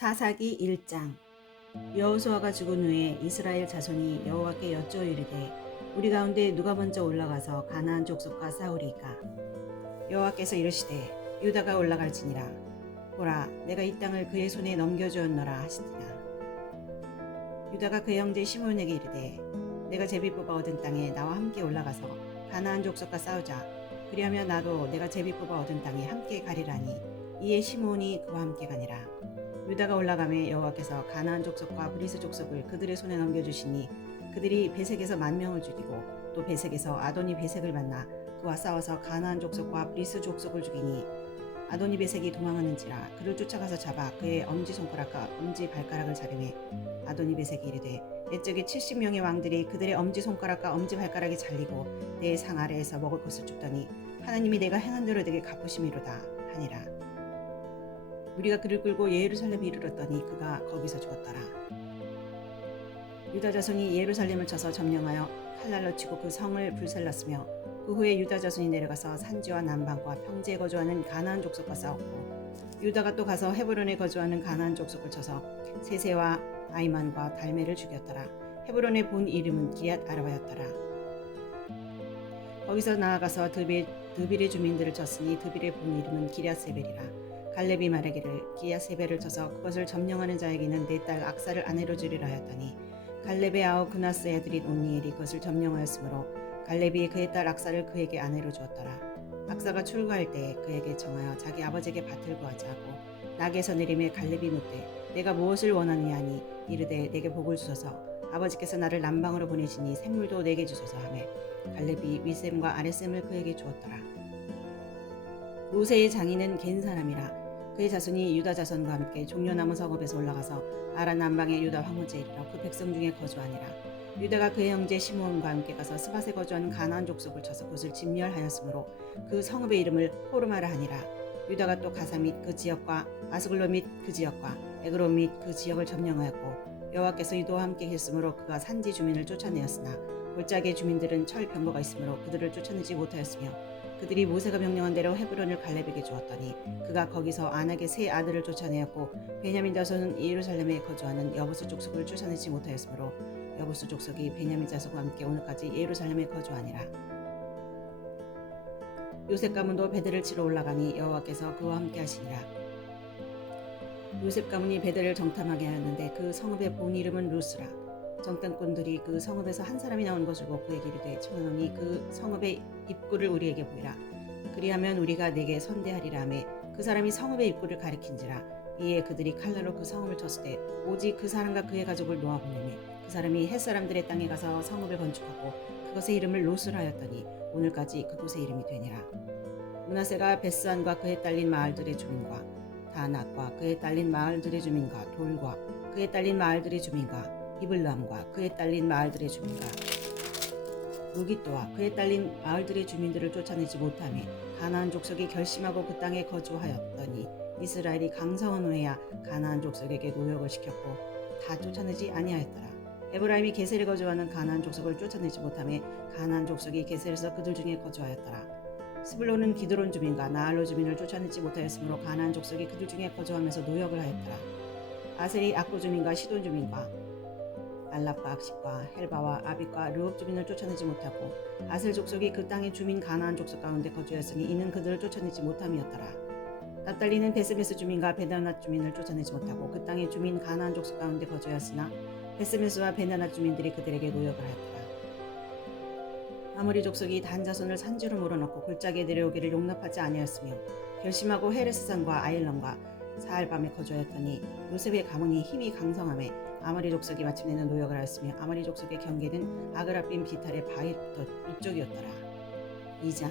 사사기 1장. 여호수아가 죽은 후에 이스라엘 자손이 여호와께 여쭈어 이르되 우리 가운데 누가 먼저 올라가서 가나안 족속과 싸우리이까. 여호와께서 이르시되 유다가 올라갈지니라. 보라, 내가 이 땅을 그의 손에 넘겨주었노라 하시니라. 유다가 그의 형제 시므온에게 이르되 내가 제비 뽑아 얻은 땅에 나와 함께 올라가서 가나안 족속과 싸우자. 그리하면 나도 내가 제비 뽑아 얻은 땅에 함께 가리라니. 이에 시므온이 그와 함께 가니라. 유다가 올라가매 여호와께서 가나안 족속과 브리스 족속을 그들의 손에 넘겨주시니 그들이 베색에서 10,000명을 죽이고 또 베색에서 아도니 베색을 만나 그와 싸워서 가나안 족속과 브리스 족속을 죽이니 아도니 베색이 도망하는지라 그를 쫓아가서 잡아 그의 엄지손가락과 엄지발가락을 자르매 아도니 베색이 이르되 옛적에 70명의 왕들이 그들의 엄지손가락과 엄지발가락이 잘리고 내 상 아래에서 먹을 것을 줍더니 하나님이 내가 행한 대로 내게 갚으심이로다 하니라. 우리가 그를 끌고 예루살렘에 이르렀더니 그가 거기서 죽었더라. 유다 자손이 예루살렘을 쳐서 점령하여 칼날로 치고 그 성을 불살랐으며 그 후에 유다 자손이 내려가서 산지와 남방과 평지에 거주하는 가나안 족속과 싸웠고 유다가 또 가서 헤브론에 거주하는 가나안 족속을 쳐서 세세와 아이만과 달메를 죽였더라. 헤브론의 본 이름은 기앗 아라바였더라. 거기서 나아가서 드빌의 주민들을 쳤으니 드빌의 본 이름은 기랴세벨이라. 갈렙이 말하기를 기야세벨을 쳐서 그것을 점령하는 자에게는 내 딸 악사를 아내로 주리라 하였더니 갈렙의 아우 그나스의 아들인 온니엘이 그것을 점령하였으므로 갈렙이 그의 딸 악사를 그에게 아내로 주었더라. 악사가 출가할 때 그에게 청하여 자기 아버지에게 밭을 구하자 하고 낙에서 내림에 갈렙이 묻되 내가 무엇을 원하느냐 하니 이르되 내게 복을 주소서. 아버지께서 나를 남방으로 보내시니 샘물도 내게 주소서 하매 갈렙이 윗샘과 아랫샘을 그에게 주었더라. 모세의 장인은 겐 사람이라. 그의 자손이 유다 자손과 함께 종려나무 성읍에서 올라가서 아란 남방의 유다 황무지에 이르러 그 백성 중에 거주하니라. 유다가 그의 형제 시므온과 함께 가서 스밧에 거주하는 가나안 족속을 쳐서 그것을 진멸하였으므로 그 성읍의 이름을 호르마라 하니라. 유다가 또 가사 및 그 지역과 아스글로 및 그 지역과 에그론 및 그 지역을 점령하였고 여호와께서 유다와 함께 했으므로 그가 산지 주민을 쫓아내었으나 골짜기의 주민들은 철 병거가 있으므로 그들을 쫓아내지 못하였으며 그들이 모세가 명령한 대로 헤브론을 갈렙에게 주었더니 그가 거기서 안악의 세 아들을 쫓아내었고 베냐민 자손은 예루살렘에 거주하는 여부수 족속을 쫓아내지 못하였으므로 여부수 족속이 베냐민 자손과 함께 오늘까지 예루살렘에 거주하니라. 요셉 가문도 베델을 치러 올라가니 여호와께서 그와 함께 하시니라. 요셉 가문이 베델을 정탐하게 하였는데 그 성읍의 본 이름은 루스라. 정탐꾼들이 그 성읍에서 한 사람이 나오는 것을 보고 그에게 이르되 청하노니 그 성읍의 입구를 우리에게 보이라. 그리하면 우리가 네게 선대하리라 하매 그 사람이 성읍의 입구를 가리킨지라. 이에 그들이 칼날로 그 성읍을 쳤을 때 오직 그 사람과 그의 가족을 놓아보내매 그 사람이 헷사람들의 땅에 가서 성읍을 건축하고 그것의 이름을 로스라 하였더니 오늘까지 그곳의 이름이 되니라. 므낫세가 베스안과 그에 딸린 마을들의 주민과 다낙과 그에 딸린 마을들의 주민과 돌과 그에 딸린 마을들의 주민과 이블람과 그에 딸린 마을들의 주민과 무기또와 그에 딸린 마을들의 주민들을 쫓아내지 못하며 가나안 족속이 결심하고 그 땅에 거주하였더니 이스라엘이 강성한 후에야 가나안 족속에게 노역을 시켰고 다 쫓아내지 아니하였더라. 에브라임이 게셀에 거주하는 가나안 족속을 쫓아내지 못하며 가나안 족속이 게셀에서 그들 중에 거주하였더라. 스불론은 기드론 주민과 나알로 주민을 쫓아내지 못하였으므로 가나안 족속이 그들 중에 거주하면서 노역을 하였더라. 아셀이 악고 주민과 시돈 주민과 알랍과 악십과 헬바와 아빅과 르업 주민을 쫓아내지 못하고 아셀 족속이 그 땅의 주민 가나안 족속 가운데 거주하였으니 이는 그들을 쫓아내지 못함이었더라. 납달리는 베스메스 주민과 베다낫 주민을 쫓아내지 못하고 그 땅의 주민 가나안 족속 가운데 거주하였으나 베스메스와 베다낫 주민들이 그들에게 노역을 하였더라. 아모리 족속이 단 자손을 산지로 몰아넣고 골짜기에 내려오기를 용납하지 아니하였으며 결심하고 헤레스산과 아일람과 사알밤에 거주하였더니 요셉의 가문이 힘이 강성함에 아모리 족속이 마침내는 노역을 하였으며 아모리 족속의 경계는 아그라빔 비탈의 바위부터 이쪽이었더라. 2장.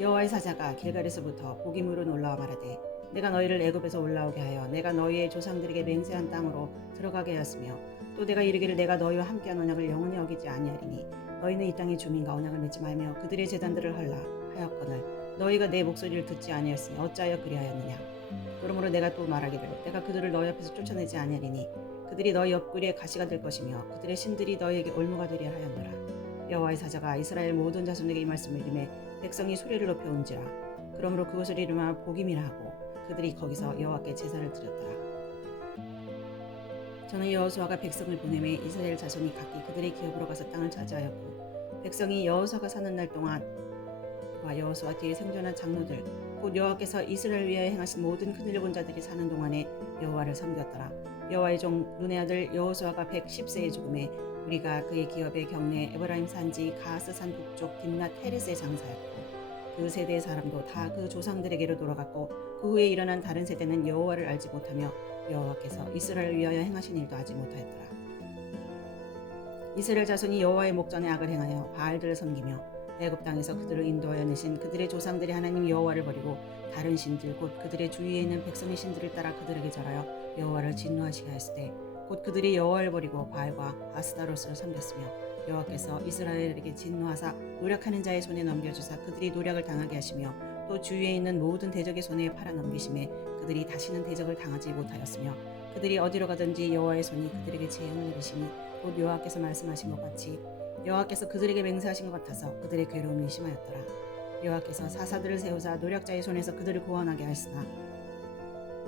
여호와의 사자가 길갈에서부터 복임으로 올라와 말하되 내가 너희를 애굽에서 올라오게 하여 내가 너희의 조상들에게 맹세한 땅으로 들어가게 하였으며 또 내가 이르기를 내가 너희와 함께한 언약을 영원히 어기지 아니하리니 너희는 이 땅의 주민과 언약을 맺지 말며 그들의 제단들을 헐라 하였거늘 너희가 내 목소리를 듣지 아니하였으니 어찌하여 그리하였느냐. 그러므로 내가 또 말하기를 내가 그들을 너희 앞에서 쫓아내지 아니하리니 그들이 너희 옆구리에 가시가 될 것이며 그들의 신들이 너희에게 올무가 되리라 하였노라. 여호와의 사자가 이스라엘 모든 자손에게 이 말씀을 이르매 백성이 소리를 높여 온지라. 그러므로 그것을 이름하 복임이라 하고 그들이 거기서 여호와께 제사를 드렸더라. 저는 여호수아가 백성을 보내매 이스라엘 자손이 각기 그들의 기업으로 가서 땅을 차지하였고 백성이 여호수아가 사는 날 동안 과 여호수아 뒤에 생존한 장로들 곧 여호와께서 이스라엘 위하여 행하신 모든 큰일을 본 자들이 사는 동안에 여호와를 섬겼더라. 여호와의 종 눈의 아들 여호수아가 110세에 죽음에 우리가 그의 기업의 경내 에브라임 산지 가스산 북쪽 딥낫 헤레스의 장사였고 그 세대의 사람도 다 그 조상들에게로 돌아갔고 그 후에 일어난 다른 세대는 여호와를 알지 못하며 여호와께서 이스라엘을 위하여 행하신 일도 하지 못하였더라. 이스라엘 자손이 여호와의 목전에 악을 행하여 바알들을 섬기며 애굽 땅에서 그들을 인도하여 내신 그들의 조상들의 하나님 여호와를 버리고 다른 신들 곧 그들의 주위에 있는 백성의 신들을 따라 그들에게 절하여 여호와를 진노하시게 하였으되 곧 그들이 여호와를 버리고 바알과 아스타로스를 섬겼으며 여호와께서 이스라엘에게 진노하사 노력하는 자의 손에 넘겨주사 그들이 노력을 당하게 하시며 또 주위에 있는 모든 대적의 손에 팔아 넘기심에 그들이 다시는 대적을 당하지 못하였으며 그들이 어디로 가든지 여호와의 손이 그들에게 재앙을 내리시니 곧 여호와께서 말씀하신 것 같이 여호와께서 그들에게 맹세하신 것 같아서 그들의 괴로움이 심하였더라. 여호와께서 사사들을 세우사 노략자의 손에서 그들을 구원하게 하였으나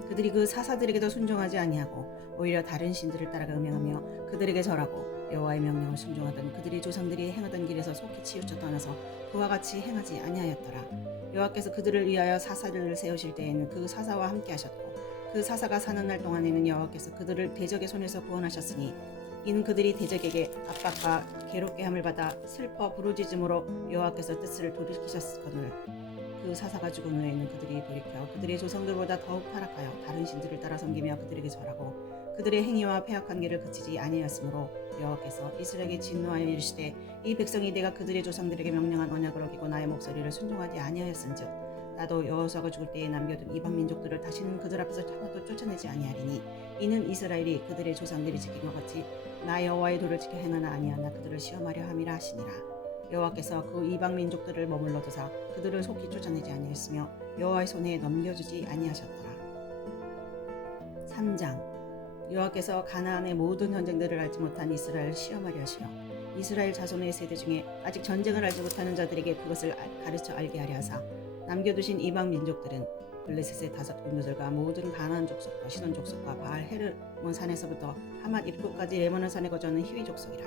그들이 그 사사들에게도 순종하지 아니하고 오히려 다른 신들을 따라가 음행하며 그들에게 절하고 여호와의 명령을 순종하던 그들이 조상들이 행하던 길에서 속히 치우쳐 떠나서 그와 같이 행하지 아니하였더라. 여호와께서 그들을 위하여 사사들을 세우실 때에는 그 사사와 함께 하셨고 그 사사가 사는 날 동안에는 여호와께서 그들을 대적의 손에서 구원하셨으니 이는 그들이 대적에게 압박과 괴롭게 함을 받아 슬퍼 부르짖음으로 여호와께서 뜻을 돌이키셨거늘 그 사사가 죽은 후에는 그들이 돌이켜 그들의 조상들보다 더욱 타락하여 다른 신들을 따라 섬기며 그들에게 절하고 그들의 행위와 패악한 길을 그치지 아니하였으므로 여호와께서 이스라엘에게 진노하여 이르시되 이 백성이 내가 그들의 조상들에게 명령한 언약을 어기고 나의 목소리를 순종하지 아니하였은즉 나도 여호수아가 죽을 때에 남겨둔 이방 민족들을 다시는 그들 앞에서 하나도 쫓아내지 아니하리니 이는 이스라엘이 그들의 조상들이 지킨 것 같이 나 여호와의 도를 지켜 행하나 아니하나 그들을 시험하려 함이라 하시니라. 여호와께서 그 이방 민족들을 머물러 두사 그들을 속히 쫓아내지 아니하였으며 여호와의 손에 넘겨주지 아니하셨더라. 3장 여호와께서 가나안의 모든 전쟁들을 알지 못한 이스라엘을 시험하려 하시어 이스라엘 자손의 세대 중에 아직 전쟁을 알지 못하는 자들에게 그것을 가르쳐 알게 하려 하사 남겨두신 이방 민족들은 블레셋의 5 군주들과 모든 가나안 족속과 시돈 족속과 바알 헤르몬 산에서부터 하맛 입구까지 레모는 산에 거주하는 히위 족속이라.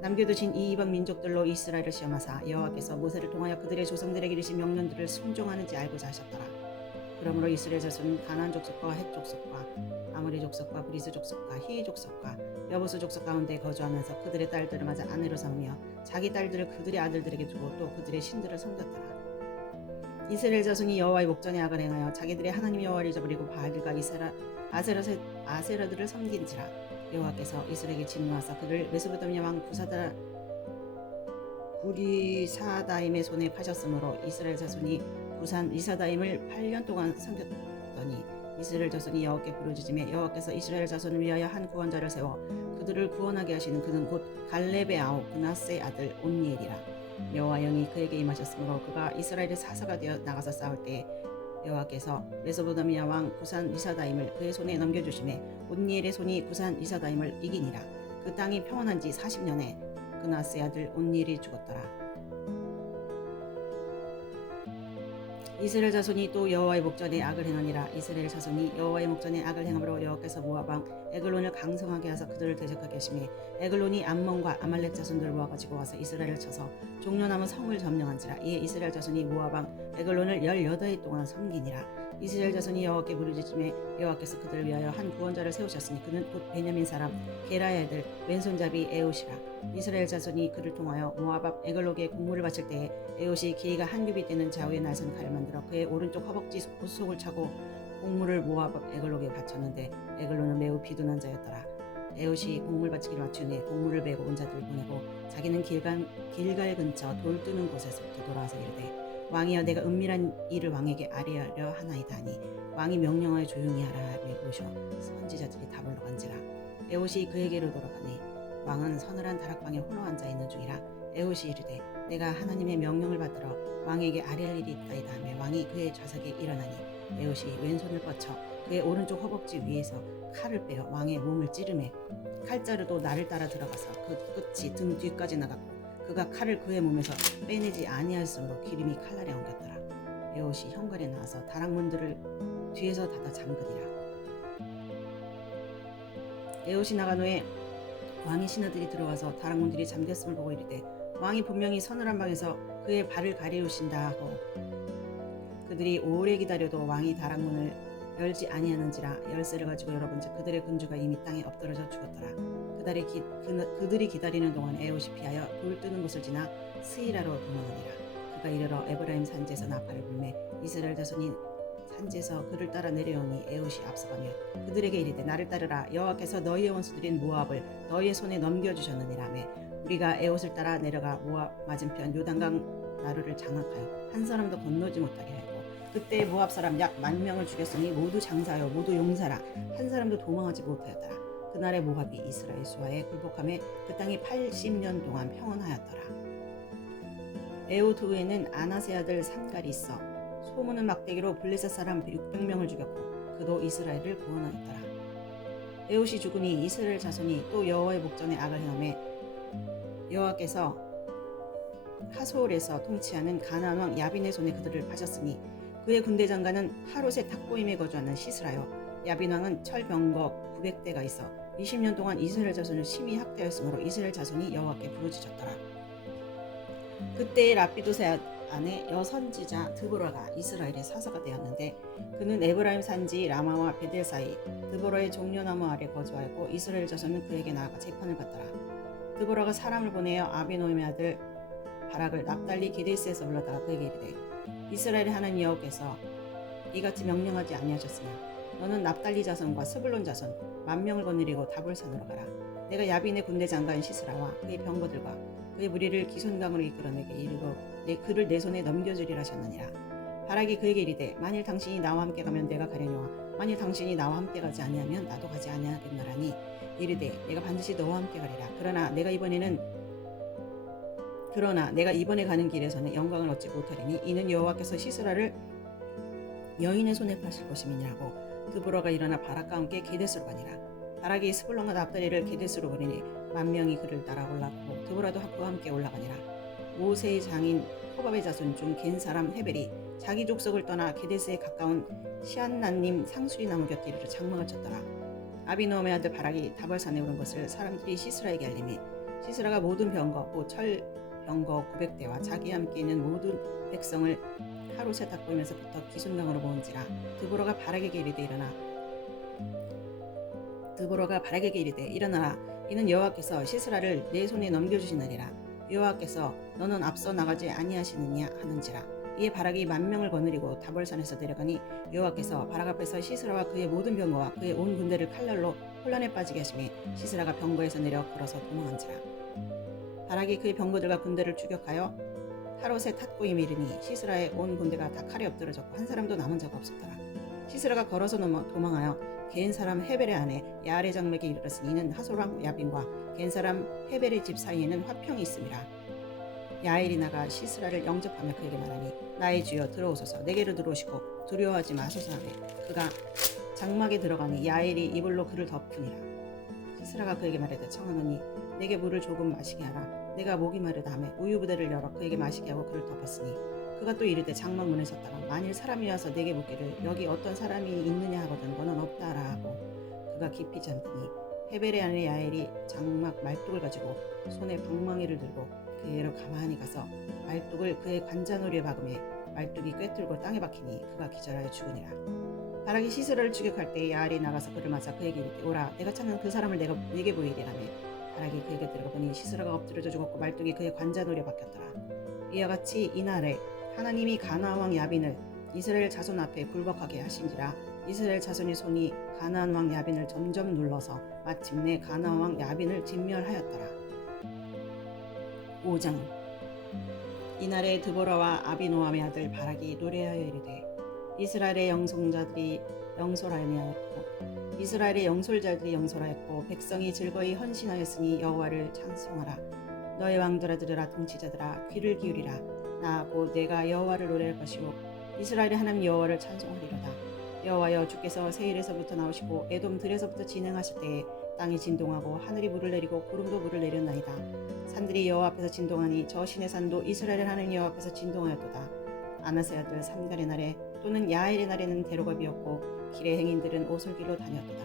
남겨두신 이 이방 민족들로 이스라엘을 시험하사 여호와께서 모세를 통하여 그들의 조상들에게 이르신 명령들을 순종하는지 알고자 하셨더라. 그러므로 이스라엘 자손은 가나안 족속과 헷 족속과 아모리 족속과 브리스 족속과 히위 족속과 여부스 족속 가운데 거주하면서 그들의 딸들을 맞아 아내로 삼으며 자기 딸들을 그들의 아들들에게 두고 또 그들의 신들을 섬겼더라. 이스라엘 자손이 여호와의 목전에 악을 행하여 자기들의 하나님 여호와를 잊어버리고 바알들과 아세라들을 섬긴지라. 여호와께서 이스라엘에게 진노하사 그를 메소포타미아 왕 구리사다임의 손에 파셨으므로 이스라엘 자손이 구산 리사다임을 8년 동안 섬겼더니 이스라엘 자손이 여호와께 부르짖으며 여호와께서 이스라엘 자손을 위하여 한 구원자를 세워 그들을 구원하게 하시는 그는 곧 갈렙의 아우 그나스의 아들 온니엘이라. 여호와 영이 그에게 임하셨으므로 그가 이스라엘의 사사가 되어 나가서 싸울 때에 여호와께서 메소포타미아 왕 구산 리사다임을 그의 손에 넘겨주심에 온니엘의 손이 구산 리사다임을 이기니라. 그 땅이 평안한 지 40년에 그나스의 아들 온니엘이 죽었더라. 이스라엘 자손이 또 여호와의 목전에 악을 행하니라. 이스라엘 자손이 여호와의 목전에 악을 행함으로 여호와께서 모압 왕 에글론을 강성하게 하사 그들을 대적하게 하시며 에글론이 암몬과 아말렉 자손들을 모아가지고 와서 이스라엘을 쳐서 종려 남은 성을 점령한지라. 이에 이스라엘 자손이 모압 왕 에글론을 18해 동안 섬기니라. 이스라엘 자손이 여호와께 부르짖음에 여호와께서 그들을 위하여 한 구원자를 세우셨으니 그는 곧 베냐민 사람 게라의 아들 왼손잡이 에옷이라. 이스라엘 자손이 그를 통하여 모압 앞 에글록에 공물을 바칠 때에 에옷이 길이가 한 규빗 되는 좌우의 날선 칼을 만들어 그의 오른쪽 허벅지 보속을 차고 공물을 모압 앞 에글록에 바쳤는데 에글론은 매우 비둔한 자였더라. 에옷이 공물 바치기를 맞추니 공물을 메고 온 자들을 보내고 자기는 길갈 근처 돌 뜨는 곳에서부터 돌아와서 이르되 왕이여 내가 은밀한 일을 왕에게 아뢰려 하나이다 하니 왕이 명령하여 조용히 하라 하며 모셔 선지자들이 답을 건지라. 에옷이 그에게로 돌아가니 왕은 서늘한 다락방에 홀로 앉아 있는 중이라. 에옷이 이르되 내가 하나님의 명령을 받들어 왕에게 아뢰할 일이 있다이다 하며 왕이 그의 좌석에 일어나니 에옷이 왼손을 뻗쳐 그의 오른쪽 허벅지 위에서 칼을 빼어 왕의 몸을 찌르매 칼자루도 날을 따라 들어가서 그 끝이 등 뒤까지 나갔고 그가 칼을 그의 몸에서 빼내지 아니하였으므로 기름이 칼날에 엉겼더라. 에옷이 현관에 나와서 다락문들을 뒤에서 닫아 잠그니라. 에옷이 나간 후에 왕의 신하들이 들어와서 다락문들이 잠겼음을 보고 이르되 왕이 분명히 서늘한 방에서 그의 발을 가리우신다 하고 그들이 오래 기다려도 왕이 다락문을 열지 아니하는지라 열쇠를 가지고 열어본즉 그들의 군주가 이미 땅에 엎드러져 죽었더라. 그들이 기다리는 동안 에옷이 피하여 돌 뜨는 곳을 지나 스이라로 도망하니라. 그가 이르러 에브라임 산지에서 나팔을 불매 이스라엘 자손이 산지에서 그를 따라 내려오니 에옷이 앞서가며 그들에게 이르되 나를 따르라. 여호와께서 너희의 원수들인 모압을 너희의 손에 넘겨주셨느니라매 우리가 에옷을 따라 내려가 모압 맞은편 요단강 나루를 장악하여 한 사람도 건너지 못하게 하고 그때 모압 사람 약 10,000명을 죽였으니 모두 장사하여 모두 용사라. 한 사람도 도망하지 못하였더라. 그날의 모압이 이스라엘 수하에 굴복함에 그 땅이 80년 동안 평온하였더라. 에옷 후에는 아나세 아들 삼갈이 있어 소문은 막대기로 블레셋 사람 600명을 죽였고 그도 이스라엘을 구원하였더라. 에옷이 죽으니 이스라엘 자손이 또 여호와의 목전에 악을 행하매 여호와께서 하솔에서 통치하는 가나안 왕 야빈의 손에 그들을 파셨으니 그의 군대 장관은 하롯의 탁보임에 거주하는 시스라요. 야빈 왕은 철병거 900대가 있어 20년 동안 이스라엘 자손을 심히 학대하였으므로 이스라엘 자손이 여호와께 부르짖었더라. 그때 라피도세 안에 여선지자 드보라가 이스라엘의 사사가 되었는데 그는 에브라임 산지 라마와 베델 사이 드보라의 종려나무 아래 거주하였고 이스라엘 자손은 그에게 나아가 재판을 받더라. 드보라가 사람을 보내어 아비노임의 아들 바락을 납달리 게데스에서 불러다가 그에게 이르되 이스라엘의 하나님 여호와께서 이같이 명령하지 아니하셨으냐 너는 납달리 자손과 스불론 자손 10,000명을 거느리고 다볼산으로 가라. 내가 야빈의 군대 장관 시스라와 그의 병거들과 그의 무리를 기손강으로 이끌어 내게 이르고 그를 내 손에 넘겨주리라 하셨느니라. 바락이 그에게 이르되 만일 당신이 나와 함께 가면 내가 가려니와 만일 당신이 나와 함께 가지 아니하면 나도 가지 아니하겠노라니 이르되 내가 반드시 너와 함께 가리라. 그러나 내가 이번에 가는 길에서는 영광을 얻지 못하리니 이는 여호와께서 시스라를 여인의 손에 파실 것임이니라고. 드보라가 일어나 바락과 함께 게데스로 가니라. 바락이 스불론과 납달리를 게데스로 보내니 10,000명이 그를 따라 올라가고 드보라도 그와 함께 올라가니라. 모세의 장인 호밥의 자손 중 겐 사람 헤벨이 자기 족속을 떠나 게데스에 가까운 시안나님 상수리 나무 곁에 이르러 장막을 쳤더라. 아비노함의 아들 바락이 다벌산에 오른 것을 사람들이 시스라에게 알리니 시스라가 모든 병거 곧 철병거 900대와 자기와 함께 있는 모든 백성을 하롯에 탁보이면서부터 기손강으로 모은지라. 드보라가 바락에게 이르되 일어나라. 이는 여호와께서 시스라를 내 손에 넘겨주시느니라. 여호와께서 너는 앞서 나가지 아니하시느냐 하는지라. 이에 바락이 10,000명을 거느리고 다볼산에서 내려가니 여호와께서 바락 앞에서 시스라와 그의 모든 병거와 그의 온 군대를 칼날로 혼란에 빠지게 하시매 시스라가 병거에서 내려 걸어서 도망한지라. 바락이 그의 병거들과 군대를 추격하여 하롯에 탁보임에 이르니 시스라의 온 군대가 다 칼에 엎드러졌고 한 사람도 남은 자가 없었더라. 시스라가 걸어서 도망하여 겐 사람 헤벨의 아내 야알의 장맥에 이르렀으니 이는 하솔 왕 야빈과 겐 사람 헤벨의 집 사이에는 화평이 있음이라. 야엘이 나가 시스라를 영접하며 그에게 말하니 나의 주여 들어오소서 내게로 들어오시고 두려워하지 마소서 하매 그가 장막에 들어가니 야엘이 이불로 그를 덮으니라. 시스라가 그에게 말하되 청하노니 내게 물을 조금 마시게 하라. 내가 목이 마르다 하매 우유 부대를 열어 그에게 마시게 하고 그를 덮었으니 그가 또 이르되 장막 문에 섰다가 만일 사람이 와서 내게 묻기를 여기 어떤 사람이 있느냐 하거든 너는 없다 하라 하고 그가 깊이 잠드니 헤벨의 아내 야엘이 장막 말뚝을 가지고 손에 방망이를 들고 그에게로 가만히 가서 말뚝을 그의 관자놀이에 박음에 말뚝이 꿰뚫고 땅에 박히니 그가 기절하여 죽으니라. 바락이 시스라를 추격할 때 야알이 나가서 그를 맞아 그에게 이르되 오라 내가 찾는 그 사람을 내게 보이리라며 바락이 그에게 들어보니 시스라가 엎드려져 죽었고 말뚝이 그의 관자놀이에 박혔더라. 이와 같이 이날에 하나님이 가나안 왕 야빈을 이스라엘 자손 앞에 굴복하게 하신지라. 이스라엘 자손의 손이 가나안 왕 야빈을 점점 눌러서 마침내 가나안 왕 야빈을 진멸하였더라. 5장. 이날에 드보라와 아비노함의 아들 바락이 노래하여 이르되 이스라엘의 영솔자들이 영솔하였고 백성이 즐거이 헌신하였으니 여호와를 찬송하라. 너의 왕들아 들으라. 통치자들아 귀를 기울이라. 나하고 내가 여호와를 노래할 것이요 이스라엘의 하나님 여호와를 찬송하리로다. 여호와여 주께서 세일에서부터 나오시고 에돔 들에서부터 진행하실 때에 땅이 진동하고 하늘이 물을 내리고 구름도 물을 내렸나이다. 산들이 여호와 앞에서 진동하니 저 신의 산도 이스라엘의 하나님 여호와 앞에서 진동하였도다. 아나세 아들 삼갈의 날에 또는 야엘의 날에는 대로가 비었고 길의 행인들은 오솔길로 다녔도다.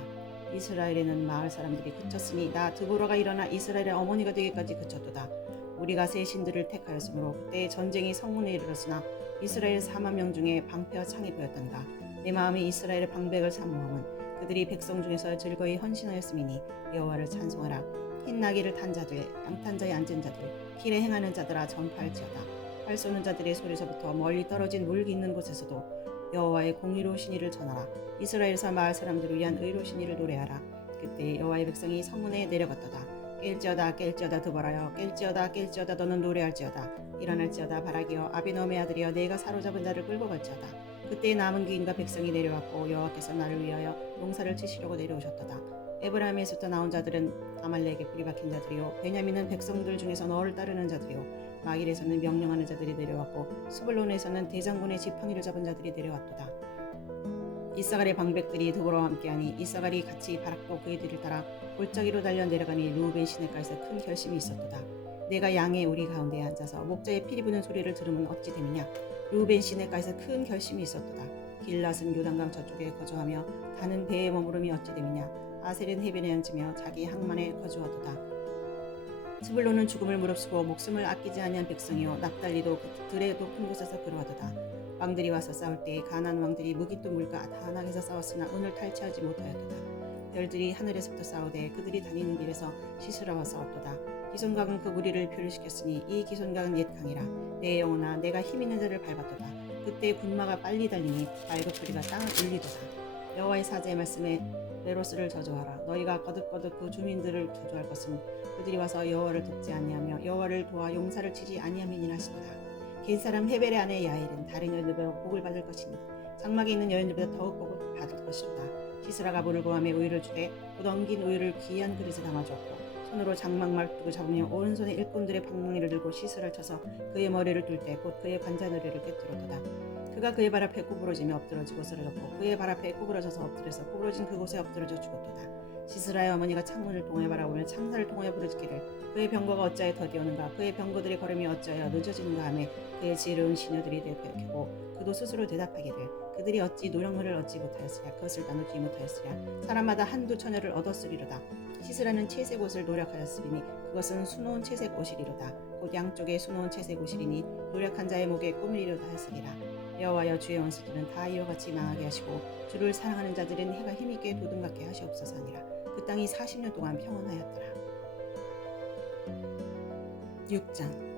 이스라엘에는 마을 사람들이 그쳤으니 나 드보라가 일어나 이스라엘의 어머니가 되기까지 그쳤도다. 우리가 새 신들을 택하였으므로 그때 전쟁이 성문에 이르렀으나 이스라엘 4만 명 중에 방패와 창이 보였던가. 내 마음이 이스라엘의 방백을 사모함은 그들이 백성 중에서 즐거이 헌신하였음이니 여호와를 찬송하라. 흰 나귀를 탄 자들, 양탄 자에 앉은 자들, 길에 행하는 자들아 전파할지어다. 활 쏘는 자들의 소리서부터 멀리 떨어진 물기 있는 곳에서도 여호와의 공의로 신의를 전하라. 이스라엘에서 마을 사람들을 위한 의로 신의를 노래하라. 그때 여호와의 백성이 성문에 내려갔도다. 깰지어다 깰지어다 드보라여 깰지어다 깰지어다 너는 노래할지어다. 일어날지어다 바라기여 아비노함의 아들이여 내가 사로잡은 자를 끌고 갈지어다. 그때 남은 귀인과 백성이 내려왔고 여호와께서 나를 위하여 용사를 치시려고 내려오셨도다. 에브라임에서부터 나온 자들은 아말렉에 뿌리 박힌 자들이요 베냐민은 백성들 중에서 너를 따르는 자들이요 마길에서는 명령하는 자들이 내려왔고 스불론에서는 대장군의 지팡이를 잡은 자들이 내려왔도다. 이사갈의 방백들이 드보라와 함께하니 이사갈이 같이 바락도 그의 뒤를 따라 골짜기로 달려 내려가니 루벤 시내가에서 큰 결심이 있었도다. 내가 양의 우리 가운데에 앉아서 목자의 피리 부는 소리를 들으면 어찌 됨이냐. 루벤 시내가에서 큰 결심이 있었도다. 길랏은 요단강 저쪽에 거주하며 다는 배에 머무름이 어찌 됨이냐. 아셀은 해변에 앉으며 자기 항만에 거주하도다. 스불론은 죽음을 무릅쓰고 목숨을 아끼지 아니한 백성이요 납달리도 그 들의 높은 곳에서 그러하도다. 왕들이 와서 싸울 때 가나안 왕들이 무기또 물과 다낙에서 싸웠으나 운을 탈취하지 못하였도다. 별들이 하늘에서부터 싸우되 그들이 다니는 길에서 시스라와 싸웠도다. 기손각은 그 무리를 표류시켰으니 이 기손각은 옛 강이라. 내 영혼아 내가 힘있는 자를 밟았도다. 그때 군마가 빨리 달리니 발굽소리가 땅을 울리도다. 여호와의 사제의 말씀에 베로스를 저주하라. 너희가 거듭거듭 그 주민들을 저주할 것은 그들이 와서 여호와를 돕지 아니하며 여호와를 도와 용사를 치지 아니함이니라 하시도다. 겟사람 헤벨의 아내 야엘은 다른 여인들보다 복을 받을 것이니 장막에 있는 여인들보다 더욱 복을 받을 것이로다. 시스라가 물을 구함에 우유를 주되 곧 엉긴 우유를 귀한 그릇에 담아주었고 손으로 장막 말뚝을 잡으며 오른손에 일꾼들의 방망이를 들고 시스라를 쳐서 그의 머리를 뚫 때 곧 그의 관자놀이를 깨뜨렸도다. 그가 그의 발 앞에 구부러지며 엎드러지고 쓰러졌고 그의 발 앞에 구부러져서 엎드려서 구부러진 그곳에 엎드러져 죽었도다. 시스라의 어머니가 창문을 통해 바라보며 창사를 통하여 부르짖기를 그의 병거가 어찌하여 더디오는가 그의 병거들의 걸음이 어찌하여 늦어지는가 하며 그의 지혜로운 시녀들이 대표하고 그도 스스로 대답하기를 그들이 어찌 노력물을 얻지 못하였으랴 그것을 나누지 못하였으랴 사람마다 한두 처녀를 얻었으리로다. 시스라는 채색 옷을 노력하였으리니 그것은 수놓은 채색 옷이리로다. 곧 양쪽에 수놓은 채색 옷이리니 노력한 자의 목에 꾸미리로다 했으리라. 여호와여 주의 원수들은 다 이와 같이 망하게 하시고 주를 사랑하는 자들은 해가 힘있게 도둑맞게 하시옵소서 하니라. 그 땅이 40년 동안 평온하였더라. 6장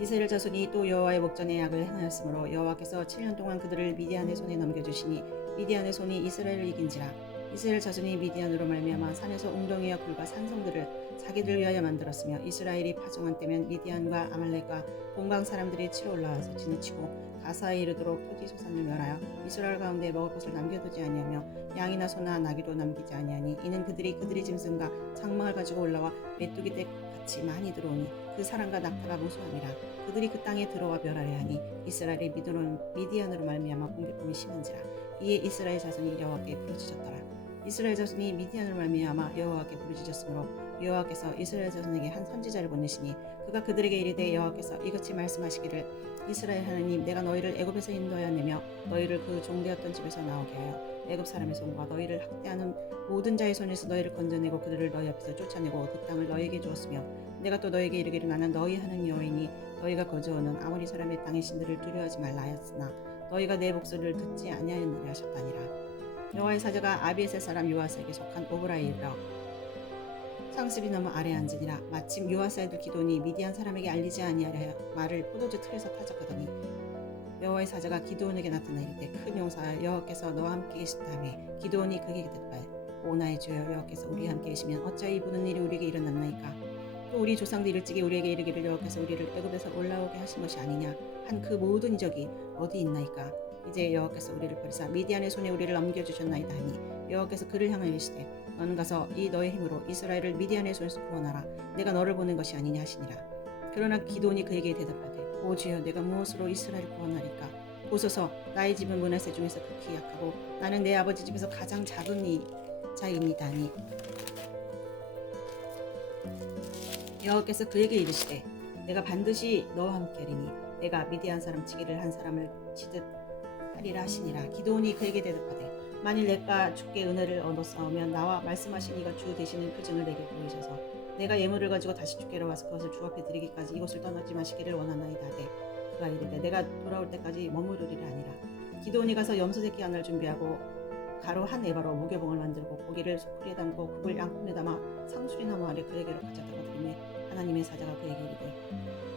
이스라엘 자손이 또 여호와의 목전에 악을 행하였으므로 여호와께서 7년 동안 그들을 미디안의 손에 넘겨주시니 미디안의 손이 이스라엘을 이긴지라. 이스라엘 자손이 미디안으로 말미암아 산에서 웅덩이와 굴과 산성들을 자기들 위하여 만들었으며 이스라엘이 파종한 때면 미디안과 아말렉과 동방 사람들이 치러 올라와서 지나치고 가사에 이르도록 토지 소산을 멸하여 이스라엘 가운데 먹을 것을 남겨두지 아니하며 양이나 소나 나귀도 남기지 아니하니 이는 그들이 짐승과 장막을 가지고 올라와 메뚜기 떼 같이 많이 들어오니 그 사람과 낙타가 무수함이라. 그들이 그 땅에 들어와 멸하려 하니 이스라엘이 미디안으로 말미암아 공격함이 심한지라. 이에 이스라엘 자손이 여호와께 부르짖었더라. 이스라엘 자손이 미디안으로 말미암아 여호와께 부르짖었으므로 여호와께서 이스라엘 자손에게 한 선지자를 보내시니 그가 그들에게 이르되 여호와께서 이같이 말씀하시기를 이스라엘 하나님 내가 너희를 애굽에서 인도하여 내며 너희를 그 종되었던 집에서 나오게 하여 애굽 사람의 손과 너희를 학대하는 모든 자의 손에서 너희를 건져내고 그들을 너희 앞에서 쫓아내고 그 땅을 너희에게 주었으며 내가 또 너희에게 이르기를 나는 너희 하는 여호와이니 너희가 거주하는 아모리 사람의 땅의 신들을 두려워하지 말라 하였으나 너희가 내 목소리를 듣지 아니하였느냐 하셨다니라. 여호와의 사자가 아비에셀 사람 요아스에게 속한 오브라에 이르러 상습이 너무 아래 앉으니라. 마침 요아스 아들 기돈이 미디안 사람에게 알리지 아니하려 하여 말을 포도주 틀에서 타작하더니 여호와의 사자가 기드온에게 나타나 이르되 큰 용사여 여호와께서 너와 함께 계시다며 기드온이 그에게 대답하여 오 나의 주여 여호와께서 우리와 함께 계시면 어찌하여 이 부는 일이 우리에게 일어났나이까. 또 우리 조상들이 일찍이 우리에게 이르기를 여호와께서 우리를 애굽에서 올라오게 하신 것이 아니냐 한 그 모든 이적이 어디 있나이까. 이제 여호와께서 우리를 버리사 미디안의 손에 우리를 넘겨주셨나이다 하니 여호와께서 그를 향하여 이르시되 너는 가서 이 너의 힘으로 이스라엘을 미디안의 손에서 구원하라. 내가 너를 보낸 것이 아니냐 하시니라. 그러나 기드온이 그에게 대답하되 오 주여 내가 무엇으로 이스라엘을 구원하리까. 보소서 나의 집은 므낫세 중에서 극히 약하고 나는 내 아버지 집에서 가장 작은 자입니다 하니 여호와께서 그에게 이르시되 내가 반드시 너와 함께하리니 내가 미디안 사람 치기를 한 사람을 치듯 하리라 하시니라. 기드온이 그에게 대답하되 만일 내가 주께 은혜를 얻었사오면 나와 말씀하신 이가 주 되시는 표징을 내게 보이셔서 내가 예물을 가지고 다시 주께로 와서 그것을 주 앞에 드리기까지 이곳을 떠나지 마시기를 원하나이다 하되 그가 이르되 내가 돌아올 때까지 머무르리라 하니라. 기드온이 가서 염소 새끼 하나를 준비하고 가루 한 에바로 무교병을 만들고 고기를 소쿠리에 담고 국을 양푼에 담아 상수리 나무 아래 그에게로 가져다가 드리매 하나님의 사자가 그에게 이르되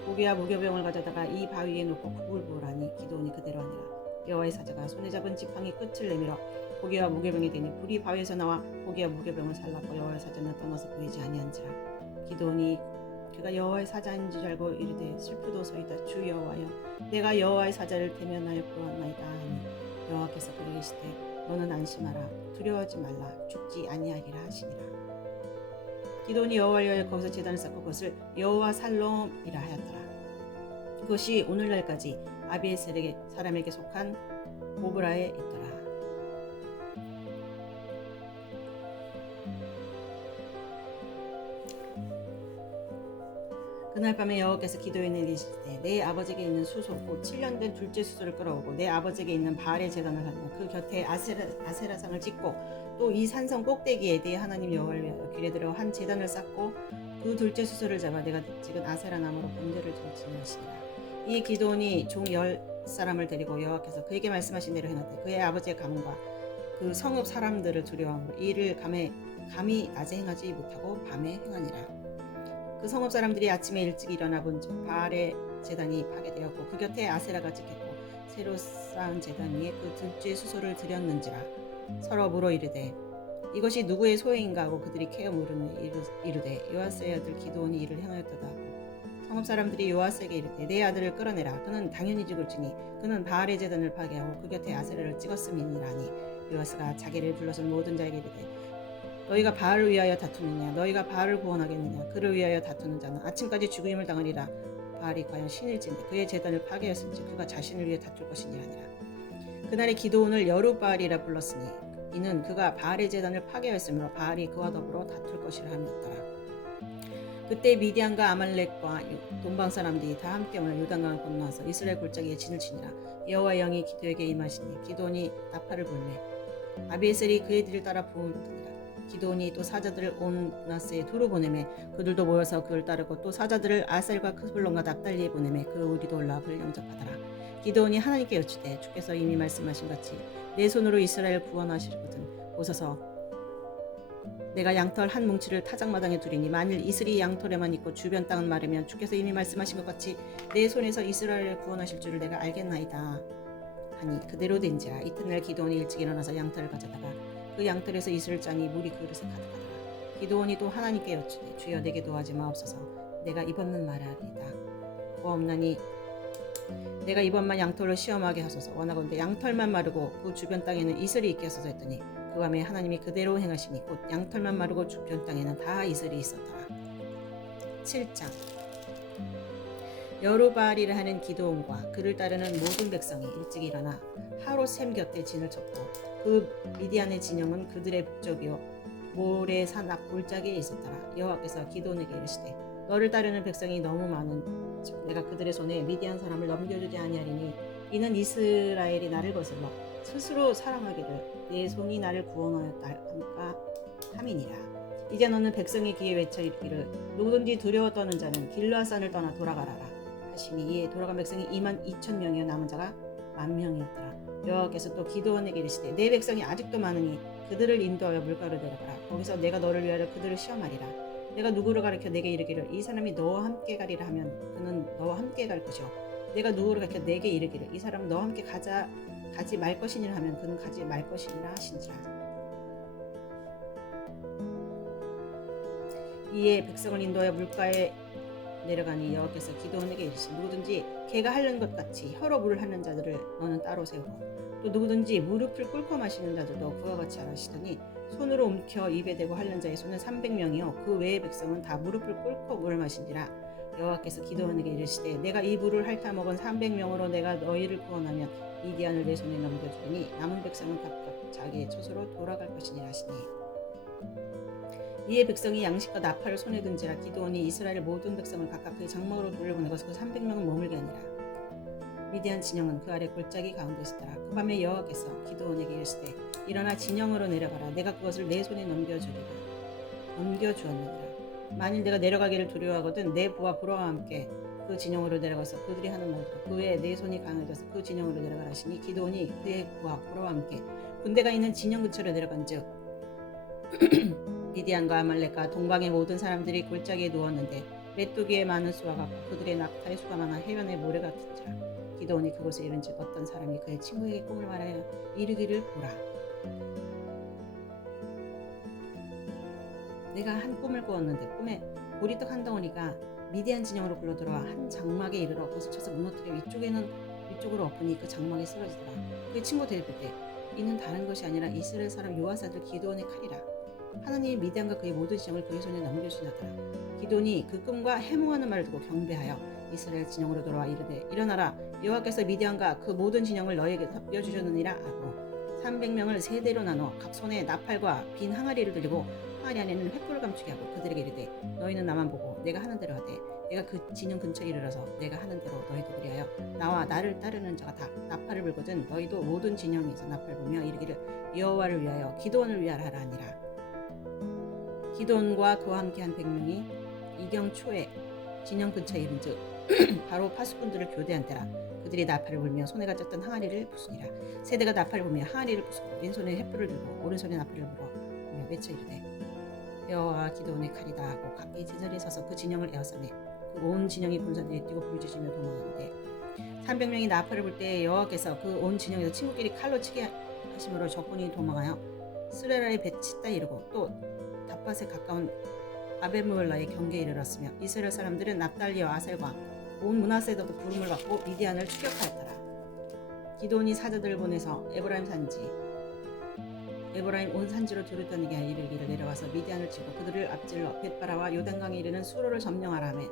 고기와 무교병을 가져다가 이 바위에 놓고 국을 부으라니. 기드온이 그대로 하니라. 여호와의 사자가 손에 잡은 지팡이 끝을 내밀어 고기와 무교병이 되니 불이 바위에서 나와 고기와 무교병을 살랐고 여호와의 사자는 떠나서 보이지 아니한지라. 기드온이 그가 여호와의 사자인 줄 알고 이르되 슬프도소이다. 주 여호와여 내가 여호와의 사자를 대면하여 보았나이다 하니 여호와께서 그에게 이르시되 너는 안심하라. 두려워하지 말라. 죽지 아니하리라 하시니라. 기드온이 여호와의 거기서 제단을 쌓고 그것을 여호와 살롬이라 하였더라. 그것이 오늘날까지 아비에셀에게 사람에게 속한 오브라에 있더라. 그날 밤에 여호와께서 기도인에게 이르시되 내 아버지에게 있는 수소 곧 7년 된 둘째 수소를 끌어오고 내 아버지에게 있는 바알의 제단을 하며 그 곁에 아세라상을 짓고 또 이 산성 꼭대기에 네 하나님 여호와를 위하여 길에 들어 한 제단을 쌓고 그 둘째 수소를 잡아 내가 찍은 아세라 나무로 번제를 드리지니 하시니라. 이 기드온이 종 10사람을 데리고 여호와께서 그에게 말씀하신 대로 행하되 그의 아버지의 가문과 그 성읍 사람들을 두려워하므로 이 일을 감히 낮에 행하지 못하고 밤에 행하니라. 그 성읍 사람들이 아침에 일찍 일어나 본즉 바알의 제단이 파괴되었고 그 곁에 아세라가 찍혔고 새로 쌓은 제단 위에 그 둘째 수소를 드렸는지라. 서로 물어 이르되 이것이 누구의 소행인가 하고 그들이 캐어 물으니 이르되 요아스의 아들 기드온이 이를 행하였도다 하고 성읍 사람들이 요아스에게 이르되 내 아들을 끌어내라. 그는 당연히 죽을지니 그는 바알의 제단을 파괴하고 그 곁에 아세라를 찍었음이니라니. 요아스가 자기를 불러선 모든 자에게 이르되 너희가 바알을 위하여 다투느냐? 너희가 바알을 구원하겠느냐? 그를 위하여 다투는 자는 아침까지 죽임을 당하리라. 바알이 과연 신일진데 그의 제단을 파괴했은지 그가 자신을 위해 다툴 것이니라니라. 그날에 기드온을 여룻바알이라 불렀으니 이는 그가 바알의 제단을 파괴했으므로 바알이 그와 더불어 다툴 것이라 함이었더라. 그때 미디안과 아말렉과 동방 사람들이 다 함께 오늘 요단강을 건너와서 이스라엘 골짜기에 진을 치니라. 여호와의 영이 기드에게 임하시니 기드온이 나팔을 불매 아비에셀이 그의 뒤를 따라 부르니라. 기드온이 또 사자들을 온 나스에 두루 보내매 그들도 모여서 그를 따르고 또 사자들을 아셀과 크블론과 납달리에 보내매 그 우리도 올라 그를 영접하더라. 기드온이 하나님께 여쭈되 주께서 이미 말씀하신 같이 내 손으로 이스라엘 구원하시거든 오소서. 내가 양털 한 뭉치를 타작마당에 두리니 만일 이슬이 양털에만 있고 주변 땅은 마르면 주께서 이미 말씀하신 것 같이 내 손에서 이스라엘을 구원하실 줄을 내가 알겠나이다 하니 그대로 된지라. 이튿날 기드온이 일찍 일어나서 양털을 가져다가 그 양털에서 이슬을 짜니 물이 그릇에 가득하더라. 기드온이 또 하나님께 여쭈되 주여 내게 도와지 마옵소서. 내가 이번만 말하리이다. 고옵나니 내가 이번만 양털로 시험하게 하소서. 원하건대 양털만 마르고 그 주변 땅에는 이슬이 있게 하소서 했더니 그 밤에 하나님이 그대로 행하시니 곧 양털만 마르고 주변 땅에는 다 이슬이 있었더라. 7장 여룻바알이라 하는 기드온과 그를 따르는 모든 백성이 일찍 일어나 하롯샘 곁에 진을 쳤고 그 미디안의 진영은 그들의 북쪽이요 모레산 앞 골짜기에 있었더라. 여호와께서 기드온에게 이르시되 너를 따르는 백성이 너무 많은 즉 내가 그들의 손에 미디안 사람을 넘겨주지 아니하리니 이는 이스라엘이 나를 거슬러 스스로 사랑하기를 내 손이 나를 구원하였다 함까 함이니라. 이제 너는 백성의 귀에 외쳐 이르기를 누구든지 두려워 떠는 자는 길르앗산을 떠나 돌아가라라 하시니 이에 돌아간 백성이 22,000명이요 남은 자가 10,000명이었더라. 여호와께서 또 기드온에게 이르시되 내 백성이 아직도 많으니 그들을 인도하여 물가로 내려가라. 거기서 내가 너를 위하여 그들을 시험하리라. 내가 누구를 가리켜 내게 이르기를 이 사람이 너와 함께 가리라 하면 그는 너와 함께 갈 것이요 내가 누구를 가리켜 내게 이르기를 이 사람은 너와 함께 가지 말 것이니라 하면 그는 가지 말 것이니라 하신지라. 이에 백성을 인도하여 물가에 내려가니 여호와께서 기드온에게 이르시되 누구든지 개가 핥는 것 같이 혀로 물을 핥는 자들을 너는 따로 세우고 또 누구든지 무릎을 꿇고 마시는 자들도 그와 같이 하라 하시더니 손으로 움켜 입에 대고 핥는 자의 수는 300명이요 그 외의 백성은 다 무릎을 꿇고 물을 마신지라. 여호와께서 기드온에게 이르시되 내가 이 물을 핥아 먹은 300명으로 내가 너희를 구원하면 미디안을 내 손에 넘겨주니 남은 백성은 각각 자기의 처소로 돌아갈 것이니라 하시니. 이에 백성이 양식과 나팔을 손에 든지라. 기드온이 이스라엘 모든 백성을 각각 그의 장막으로 돌려보내고서 그 300명은 머물게 하니라. 미디안 진영은 그 아래 골짜기 가운데 있었더라. 그 밤에 여호와께서 기드온에게 이르시되 일어나 진영으로 내려가라. 내가 그것을 내 손에 넘겨주었느니라. 만일 내가 내려가기를 두려워하거든 내 부하 부러와 함께 그 진영으로 내려가서 그들이 하는 말대로 그 외에 내 손이 강해져서 그 진영으로 내려가라 하시니 기드온이 그의 부하 부러와 함께 군대가 있는 진영 근처로 내려간즉 미디안과 아말렉과 동방의 모든 사람들이 골짜기에 누웠는데 메뚜기의 많은 수와 같고 그들의 낙타의 수가 많아 해변의 모래 같은지라. 기드온이 그곳에 이른즉 어떤 사람이 그의 친구에게 꿈을 말하여 이르기를 보라. 내가 한 꿈을 꾸었는데 꿈에 보리떡 한 덩어리가 미디안 진영으로 굴러들어와 한 장막에 이르러 그것을 쳐서 무너뜨려 위쪽으로 엎으니 그 장막이 쓰러지더라. 그의 친구 대답했되 이는 다른 것이 아니라 이스라엘 사람 요아스 아들 기드온의 칼이라. 하나님이 미디안과 그의 모든 진영을 그의 손에 넘겨주시나더라. 기드온이 그 꿈과 해몽하는 말을 듣고 경배하여 이스라엘 진영으로 돌아와 이르되 일어나라. 여호와께서 미디안과 그 모든 진영을 너에게 넘겨주셨느니라 하고 300명을 세 대로 나눠 각 손에 나팔과 빈 항아리를 들리고 항아리 안에는 횃불을 감추게 하고 그들에게 이르되 너희는 나만 보고 내가 하는 대로 하되 내가 그 진영 근처에 이르러서 내가 하는 대로 너희도 그리하여 나와 나를 따르는 자가 다 나팔을 불거든 너희도 모든 진영에서 나팔을 불며 이르기를 여호와를 위하여 기드온을 위하라 하니라. 기드온과 그와 함께한 100명이 이경 초에 진영 근처에 이른즉 바로 파수꾼들을 교대한 때라. 그들이 나팔을 불며 손에 가졌던 항아리를 부수니라. 세대가 나팔을 불며 항아리를 부수고 왼손에 횃불을 들고 오른손에 나팔을 불어 외쳐 이르되 여호와 기드온의 칼이다 하고 각기 제자리에 서서 그 진영을 에워싸매 그 온 진영의 군사들이 뛰고 부르짖으며 도망하는데 300명이 나팔을 불 때 여호와께서 그 온 진영에서 친구끼리 칼로 치게 하심으로 적군이 도망하여 스레라의 벳치다 이르고 또 답밭에 가까운 아베므엘라의 경계에 이르렀으며 이스라엘 사람들은 납달리와 아셀과 온 므낫세에도 부름을 받고 미디안을 추격하였더라. 기드온이 사자들을 보내서 에브라임 온 산지로 두루다니게 이르기를 내려와서 미디안을 치고 그들을 앞질러 벳바라와 요단강에 이르는 수로를 점령하라 하매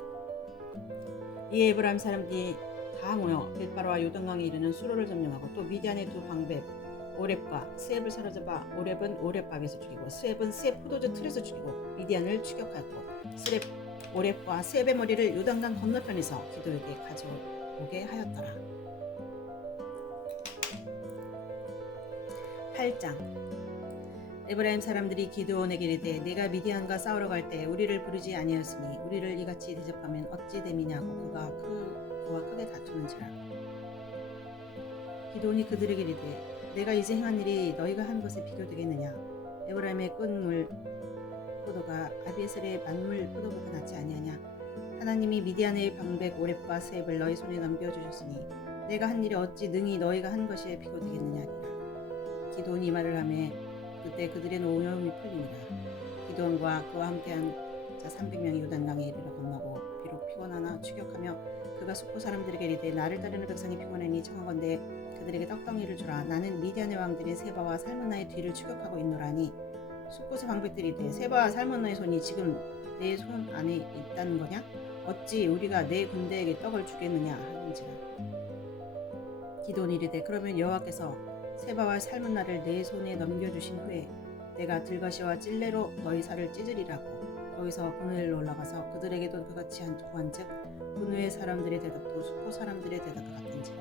이에 에브라임 사람들이 다 모여 벳바라와 요단강에 이르는 수로를 점령하고 또 미디안의 두 방백 오렙과 스앱을 사로잡아 오렙은 오렙박에서 죽이고 스앱은 스앱 포도주 틀에서 죽이고 미디안을 추격하였고 오렙과 스앱의 머리를 요단강 건너편에서 기드온에게 가져오게 하였더라. 8장 에브라임 사람들이 기드온에게 이르되 내가 미디안과 싸우러 갈 때 우리를 부르지 아니하였으니 우리를 이같이 대접하면 어찌 됨이냐고 그와 크게 다투는지라. 기드온이 그들에게 이르되 내가 이제 행한 일이 너희가 한 것에 비교되겠느냐. 에브라임의 끈물 포도가 아비에셀의 만물 포도보다 낫지 아니하냐. 하나님이 미디안의 방백 오렙과 스앱을 너희 손에 넘겨주셨으니 내가 한 일이 어찌 능히 너희가 한 것에 비교되겠느냐 하니라. 기드온이 이 말을 하매 그때 그들의 노여움이 풀리니라. 기드온과 그와 함께한 자 300명이 요단강에 이르러 건너고 비록 피곤하나 추격하며 그가 숙부 사람들에게 이르되 나를 따르는 백성이 피곤하니 청하건대 그들에게 떡덩이를 주라. 나는 미디안의 왕들인 세바와 살문나의 뒤를 추격하고 있노라니 숙부의 방백들이 이르되 세바와 살문나의 손이 지금 내 손 안에 있다는 거냐? 어찌 우리가 내 군대에게 떡을 주겠느냐 하는지라. 기드온이 이르되 그러면 여호와께서 세바와 살문나를 내 손에 넘겨주신 후에 내가 들가시와 찔레로 너희 살을 찢으리라고. 거기서 분우엘로 올라가서 그들에게도 그같이 구한즉 분우엘 사람들의 대답도 숙부 사람들의 대답과 같은지라.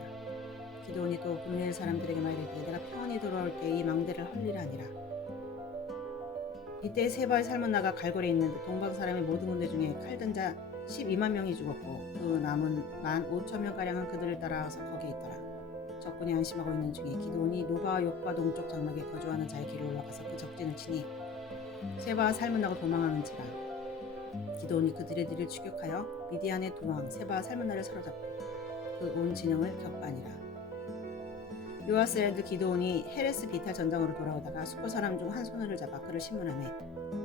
기드온이 또 분우엘 사람들에게 말하되 내가 평안히 돌아올 때 이 망대를 헐리라 하니라. 이때 세바의 살문나가 갈고리에 있는 동방 사람의 모든 군대 중에 칼든 자 12만 명이 죽었고 그 남은 15,000명가량은 그들을 따라와서 거기에 있더라. 적군이 안심하고 있는 중에 기드온이 노바와 욕과 동쪽 장막에 거주하는 자의 길을 올라가서 그 적진을 치니 세바와 살문나가 도망하는지라. 기드온이 그들의 뒤를 추격하여 미디안의 도망 세바와 살문나를 사로잡고 그 온 진영을 격파하니라. 요아스의 아들 기드온이 헤레스 비탈 전장으로 돌아오다가 숙부 사람 중 한 소년을 잡아 그를 신문하매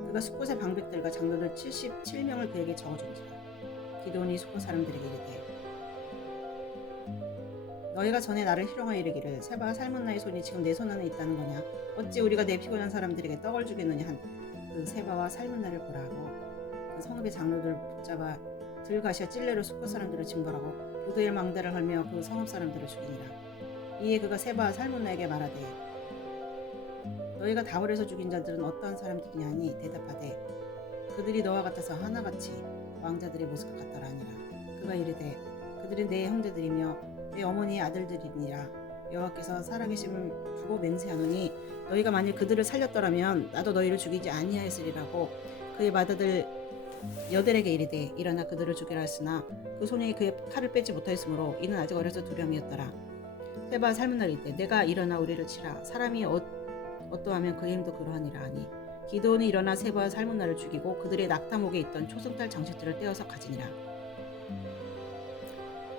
그가 숙부의 방백들과 장로들 77명을 그에게 적어준지라. 기드온이 숙부 사람들에게 이르되 너희가 전에 나를 희롱하여 이르기를 세바와 살문나의 손이 지금 내 손 안에 있다는 거냐. 어찌 우리가 내 피곤한 사람들에게 떡을 주겠느냐 한 그 세바와 살문나를 보라 하고 그 성읍의 장로들을 붙잡아 들가시와 찔레로 숙부 사람들을 징벌하고 부두의 망대를 헐며 그 성읍 사람들을 죽이니라. 이에 그가 세바와 살문나에게 말하되 너희가 다볼에서 죽인 자들은 어떠한 사람들이냐 하니 대답하되 그들이 너와 같아서 하나같이 왕자들의 모습과 같더라 하니라. 그가 이르되 그들은 내 형제들이며 내 어머니의 아들들이니라. 여호와께서 살아계심을 두고 맹세하노니 너희가 만일 그들을 살렸더라면 나도 너희를 죽이지 아니하였으리라고 그의 맏아들 여델에게 이르되 일어나 그들을 죽이라 했으나 그 소년이 그의 칼을 빼지 못하였으므로 이는 아직 어려서 두려움이었더라. 세바가 삶은 날 이때 내가 일어나 우리를 치라 사람이 어떠하면 그의 힘도 그러하니라 하니 기드온이 일어나 세바와 삶은 날을 죽이고 그들의 낙타목에 있던 초승달 장식들을 떼어서 가지니라.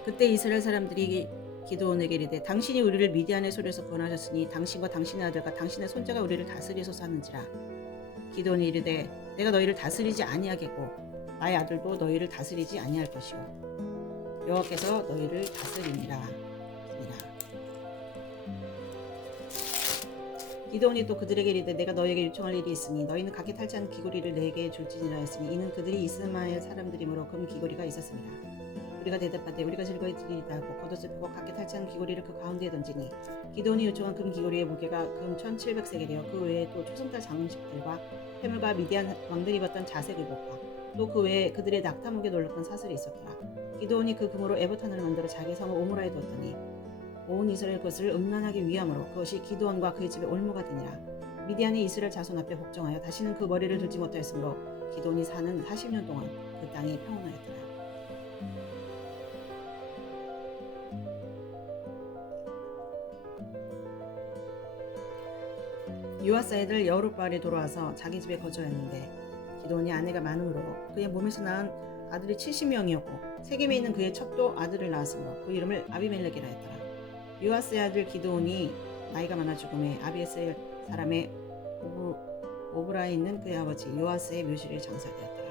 그때 이스라엘 사람들이 기드온에게 이르되 당신이 우리를 미디안의 손에서 구원하셨으니 당신과 당신의 아들과 당신의 손자가 우리를 다스리소서 하는지라. 기드온이 이르되 내가 너희를 다스리지 아니하겠고 나의 아들도 너희를 다스리지 아니할 것이요 여호와께서 너희를 다스리니라. 기드온이 또 그들에게 이르되 내가 너희에게 요청할 일이 있으니 너희는 각기 탈취한 귀고리를 내게 줄지니라 했으니 이는 그들이 이스마엘 사람들이므로 금 귀고리가 있었습니다. 우리가 대답하되 우리가 즐거이 드리리다 하고 겉옷을 펴고 각기 탈취한 귀고리를 그 가운데에 던지니 기드온이 요청한 금 귀고리의 무게가 금 1700세겔이요 그 외에 또 초승달 장식들과 해물과 미디안 왕들이 입었던 자색 의복과 또 그 외에 그들의 낙타목에 놀랐던 사슬이 있었더라. 기드온이 그 금으로 에봇탄을 만들어 자기 성을 오므라에 두었더니 온 이스라엘 그것을 음란하기 위함으로 그것이 기드온과 그의 집에 올무가 되니라. 미디안이 이스라엘 자손 앞에 복종하여 다시는 그 머리를 들지 못하였으므로 기드온이 사는 40년 동안 그 땅이 평온하였더라. 요아스의 아들 여룹바알이 돌아와서 자기 집에 거주하였는데 기드온이 아내가 많음으로 그의 몸에서 낳은 아들이 70명이었고 세겜에 있는 그의 첩도 아들을 낳았으므로 그 이름을 아비멜렉이라 했더라. 요아스의 아들 기드온이 나이가 많아 죽음에 아비에셀 사람의 오브라에 있는 그의 아버지 요아스의 묘실에 장사되었더라.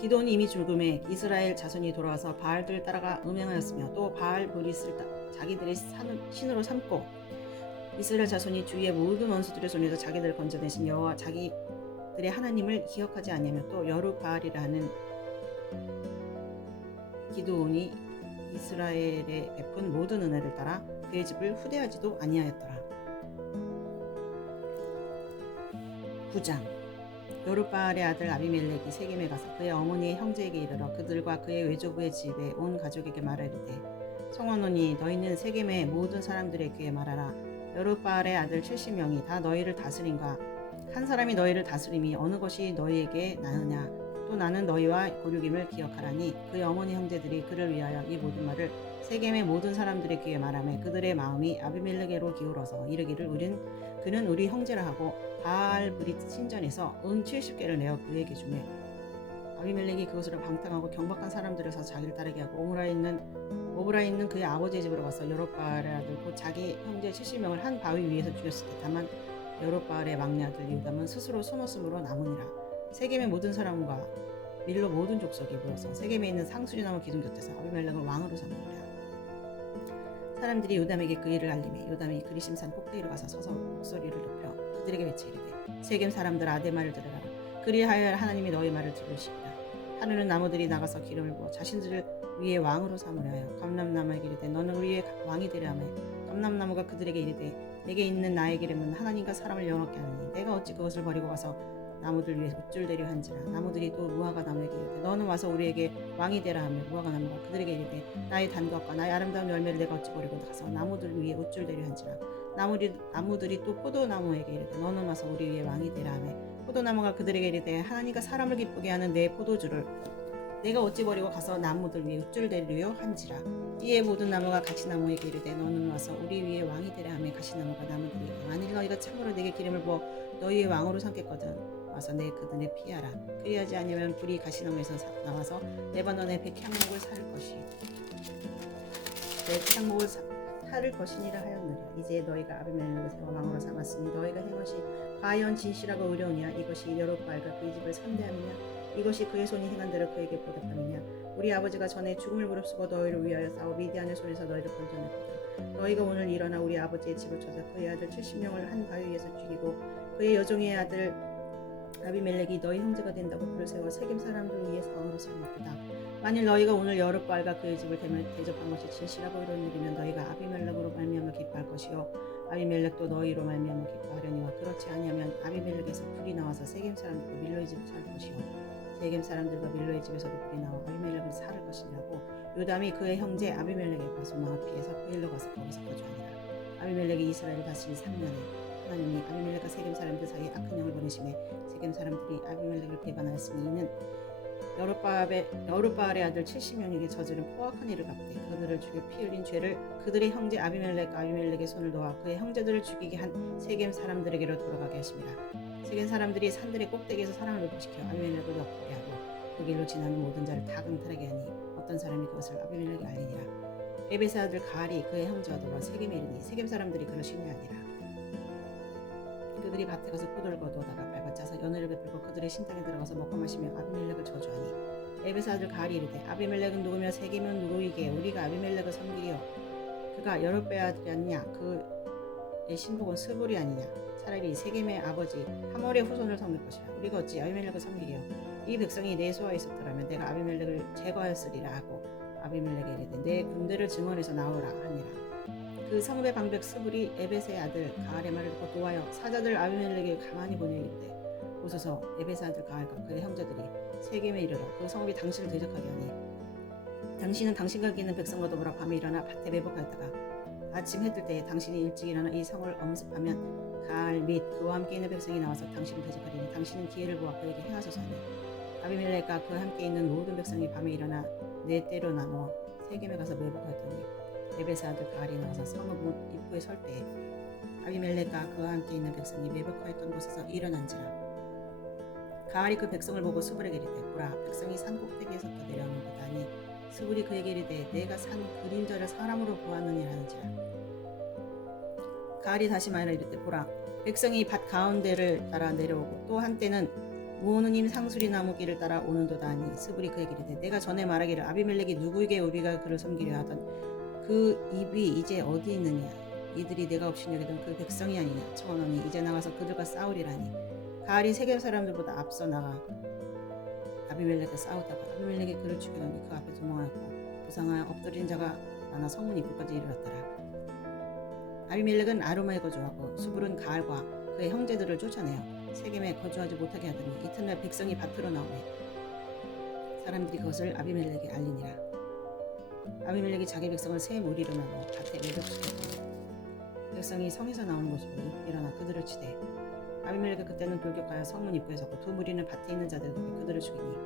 기드온이 이미 죽음에 이스라엘 자손이 돌아와서 바알들을 따라가 음행하였으며 또 바알 브릿을 자기들의 신으로 삼고 이스라엘 자손이 주위의 모든 원수들의 손에서 자기들을 건져내신 여호와 자기들의 하나님을 기억하지 아니하며 또 여룹바알이라 하는 기드온이 이스라엘에 베푼 모든 은혜를 따라 그의 집을 후대하지도 아니하였더라. 9장 여룹바알의 아들 아비멜렉이 세겜에 가서 그의 어머니의 형제에게 이르러 그들과 그의 외조부의 집에 온 가족에게 말하이르되 청하노니 너희는 세겜의 모든 사람들의 귀에 말하라. 여룹바알의 아들 70명이 다 너희를 다스린가 한 사람이 너희를 다스림이 어느 것이 너희에게 나으냐 또 나는 너희와 고륙임을 기억하라니 그의 어머니 형제들이 그를 위하여 이 모든 말을 세겜의 모든 사람들의 귀에 말하며 그들의 마음이 아비멜렉에로 기울어서 이르기를 그는 우리 형제라 하고 바알 브릿 신전에서 은 70개를 내어 그에게 주매 아비멜렉이 그것을 방탕하고 경박한 사람들에서 자기를 따르게 하고 오브라에 있는 그의 아버지의 집으로 가서 여룹바알의 아들 곧 자기 형제 70명을 한 바위 위에서 죽였을 때 다만 여룹바알의 막내 아들 유담은 스스로 숨었으므로 남으니라. 세겜의 모든 사람과 밀로 모든 족속이 모여서 세겜에 있는 상수리나무 기둥 곁에서 아비멜렉을 왕으로 삼으니라. 사람들이 요담에게 그 일을 알리매 요담이 그리심산 꼭대기로 가서 서서 목소리를 높여 그들에게 외치이르되 세겜 사람들 아대 말을 들으라. 그리하여 하나님이 너희 말을 들으시리라. 하늘은 나무들이 나가서 기름을 부어 자신들을 위에 왕으로 삼으려 하여 감람나무에게 이르되 너는 우리의 왕이 되려 하며 감람나무가 그들에게 이르되 내게 있는 나의 기름은 하나님과 사람을 영화롭게 하느니 내가 어찌 그것을 버리고 가서 나무들 위에 우쭐대려 한지라. 나무들이 또 무화과 나무에게 이르되 너는 와서 우리에게 왕이 되라 하며 무화과 나무가 그들에게 이르되 나의 단것과 나의 아름다운 열매를 내가 어찌 버리고 가서 나무들 위에 우쭐대려 한지라. 나무들이 또 포도나무에게 이르되 너는 와서 우리 위에 왕이 되라 하며 포도나무가 그들에게 이르되 하나님과 사람을 기쁘게 하는 내 포도주를 내가 어찌 버리고 가서 나무들 위에 우쭐대려 한지라. 이에 모든 나무가 가시나무에게 이르되 너는 와서 우리 위에 왕이 되라 하며 가시나무가 나무들에게 만일 너희가 참으로 내게 기름을 부어 너희의 왕으로 삼겠거든 와서 내 그들을 피하라. 그리하지 아니하면 불이 가시나무에서 나와서 레바논의 백향목을 살을 것이니라 하였느라. 이제 너희가 아비멜렉을 세워 왕으로 삼았으니 너희가 한 것이 과연 진실하고 의로우냐. 이것이 여룹바알과 그의 집을 선대함이냐. 이것이 그의 손이 행한 대로 그에게 보답함이냐. 우리 아버지가 전에 죽음을 무릅쓰고 너희를 위하여 싸워 미디안의 손에서 너희를 건져냈거든. 너희가 오늘 일어나 우리 아버지의 집을 쳐서 그의 아들 70명을 한 바위 위에서 죽이고 그의 여종의 아들 아비멜렉이 너희 형제가 된다고 그를 세워 세겜 사람들 위에 왕으로 삼았다. 만일 너희가 오늘 여룹바알과 그의 집을 대접한 것이 진실하고 의로운 일이면 너희가 아비멜렉으로 말미암아 기뻐할 것이요 아비멜렉도 너희로 말미암아 기뻐하려니와 그렇지 아니하면 아비멜렉에서 불이 나와서 세겜 사람들과 밀로 이 집을 살 것이요 세겜 사람들과 밀로의 집에서도 불이 나와 아비멜렉을 살을 것이냐고. 요담이 그의 형제 아비멜렉의 소망을 피해서 그 일로 가서 거기서 거주하니라. 아비멜렉이 이스라엘을 다스린 3년에 하나님이 아비멜렉과 세겜 사람들 사이에 악한 영을 보내심에 세겜 사람들이 아비멜렉을 배반하였으니 이는 여룻바알의 아들 70명에게 저지른 포악한 일을 갚되 그들을 죽여 피 흘린 죄를 그들의 형제 아비멜렉의 손을 놓아 그의 형제들을 죽이게 한 세겜 사람들에게로 돌아가게 하심이라. 세겜 사람들이 산들의 꼭대기에서 사람을 매복시켜 아비멜렉을 엿보게 하고 그 길로 지나는 모든 자를 다 강탈하게 하니 어떤 사람이 그것을 아비멜렉에 알리니라. 에베스 아들 가알이 그의 형제와 더불어 세겜에 이르니 세겜 사람들이 그를 신뢰하니라. 그들이 밭에 가서 포도를 거두어다가 밟아짜서 연회를 베풀고 그들의 신당에 들어가서 먹고 마시며 아비멜렉을 저주하니 에베스 아들 가알이 이르되 아비멜렉은 누구며 세겜은 누구이게 우리가 아비멜렉을 섬기리요. 그가 여룻배 아들이 아니냐 그의 신복은 스불이 아니냐. 차라리 세겜의 아버지 하몰의 후손을 섬길 것이라. 우리가 어찌 아비멜렉을 섬기리요. 이 백성이 내 소하에 있었더라면 내가 아비멜렉을 제거하였으리라 하고 아비멜렉에 이르되 내 군대를 증원해서 나오라 하니라. 그 성읍의 방백 스불이 에벳의 아들 가알의 말을 듣고 노하여 사자들 아비멜렉에 가만히 보내이르되 오소서 에벳의 아들 가알과 그의 형제들이 세겜에 이르러 그 성읍이 당신을 대적하게 하니 당신은 당신과 있는 백성과 더불어 밤에 일어나 밭에 매복하였다가 아침 해뜰 때에 당신이 일찍 일어나 이 성을 엄습하면 가알 및 그와 함께 있는 백성이 나와서 당신을 대적하리니 당신은 기회를 보아 그에게 행하소서 하니 아비멜렉과 그와 함께 있는 모든 백성이 밤에 일어나 네 때로 나누어 세겜에 가서 매복하였더니 에베스 아들 가알이 나와서 성읍 문 입구에 설 때에 아비멜렉과 그와 함께 있는 백성이 매복하였던 곳에서 일어난지라. 가알이 그 백성을 보고 스불에게 이르되 보라 백성이 산 꼭대기에서부터 내려오는도다 하니 스불이 그에게 이르되 내가 산 그림자를 사람으로 보았느냐 하는지라. 가알이 다시 말하여 이르되 보라 백성이 밭 가운데를 따라 내려오고 또 한때는 무오느님 상수리 나무 길을 따라 오는도다 하니 스불이 그에게 이르되 내가 전에 말하기를 아비멜렉이 누구에게 우리가 그를 섬기려 하던 그 입이 이제 어디 있느냐. 이들이 내가 없인 여기던 그 백성이 아니냐. 청하노니 이제 나가서 그들과 싸우리라니. 가알이 세겜 사람들보다 앞서 나가 아비멜렉과 싸우다가 아비멜렉이 그를 죽이더니 그 앞에 도망하였고 부상하여 엎드린 자가 많아 성문 입구까지 이르렀더라. 아비멜렉은 아루마에 거주하고 수불은 가알과 그의 형제들을 쫓아내어 세겜에 거주하지 못하게 하더니 이튿날 백성이 밭으로 나오매 사람들이 그것을 아비멜렉에 알리니라. 아비멜렉이 자기 백성을 세 무리로 나누어 밭에 매복시켰더니 백성이 성에서 나오는 것을 보니 일어나 그들을 치되 아비멜렉이 그때는 돌격하여 성문 입구에 서고 두 무리는 밭에 있는 자들에게 그들을 죽이니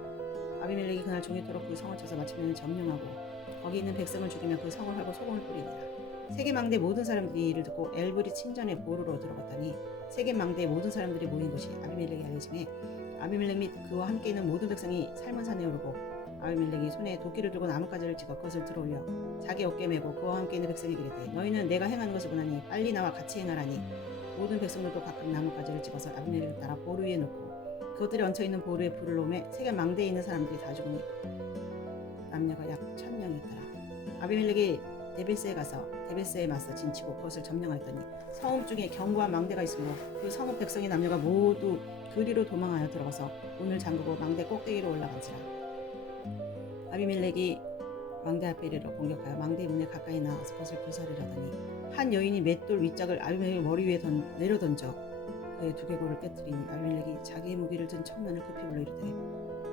아비멜렉이 그날 종일토록 그 성을 쳐서 마침내는 점령하고 거기 있는 백성을 죽이며 그 성을 헐고 소금을 뿌리니라. 세겜 망대 모든 사람들이 이를 듣고 엘브리 친전에 보루로 들어갔더니 세겜 망대의 모든 사람들이 모인 것이 아비멜렉이 알려짐에 아비멜렉 및 그와 함께 있는 모든 백성이 살몬 산에 오르고 아비멜렉이 손에 도끼를 들고 나뭇가지를 찍어 그것을 들어올려 자기 어깨에 메고 그와 함께 있는 백성에게 이르되 너희는 내가 행하는 것을 보나니 빨리 나와 같이 행하라니 모든 백성들도 각각 나뭇가지를 찍어서 아비멜렉을 따라 보루 위에 놓고 그것들이 얹혀있는 보루에 불을 놓으매 세겜 망대에 있는 사람들이 다 죽으니 남녀가 약 1000명이 있더라. 아비멜렉이 데베스에 가서 데베스에 맞서 진치고 그것을 점령하였더니 성읍 중에 경과 망대가 있으므로 그 성읍 백성의 남녀가 모두 그리로 도망하여 들어가서 문을 잠그고 망대 꼭대기로 올라간지라. 아비멜렉이 망대 앞에 이르러 공격하여 망대 문에 가까이 나와서 그것을 불살르려더니 한 여인이 맷돌 윗짝을 아비멜렉 머리 위에 내려 던져 그의 두개골을 깨뜨리니 아비멜렉이 자기의 무기를 든 청년을 급히 불러 이르되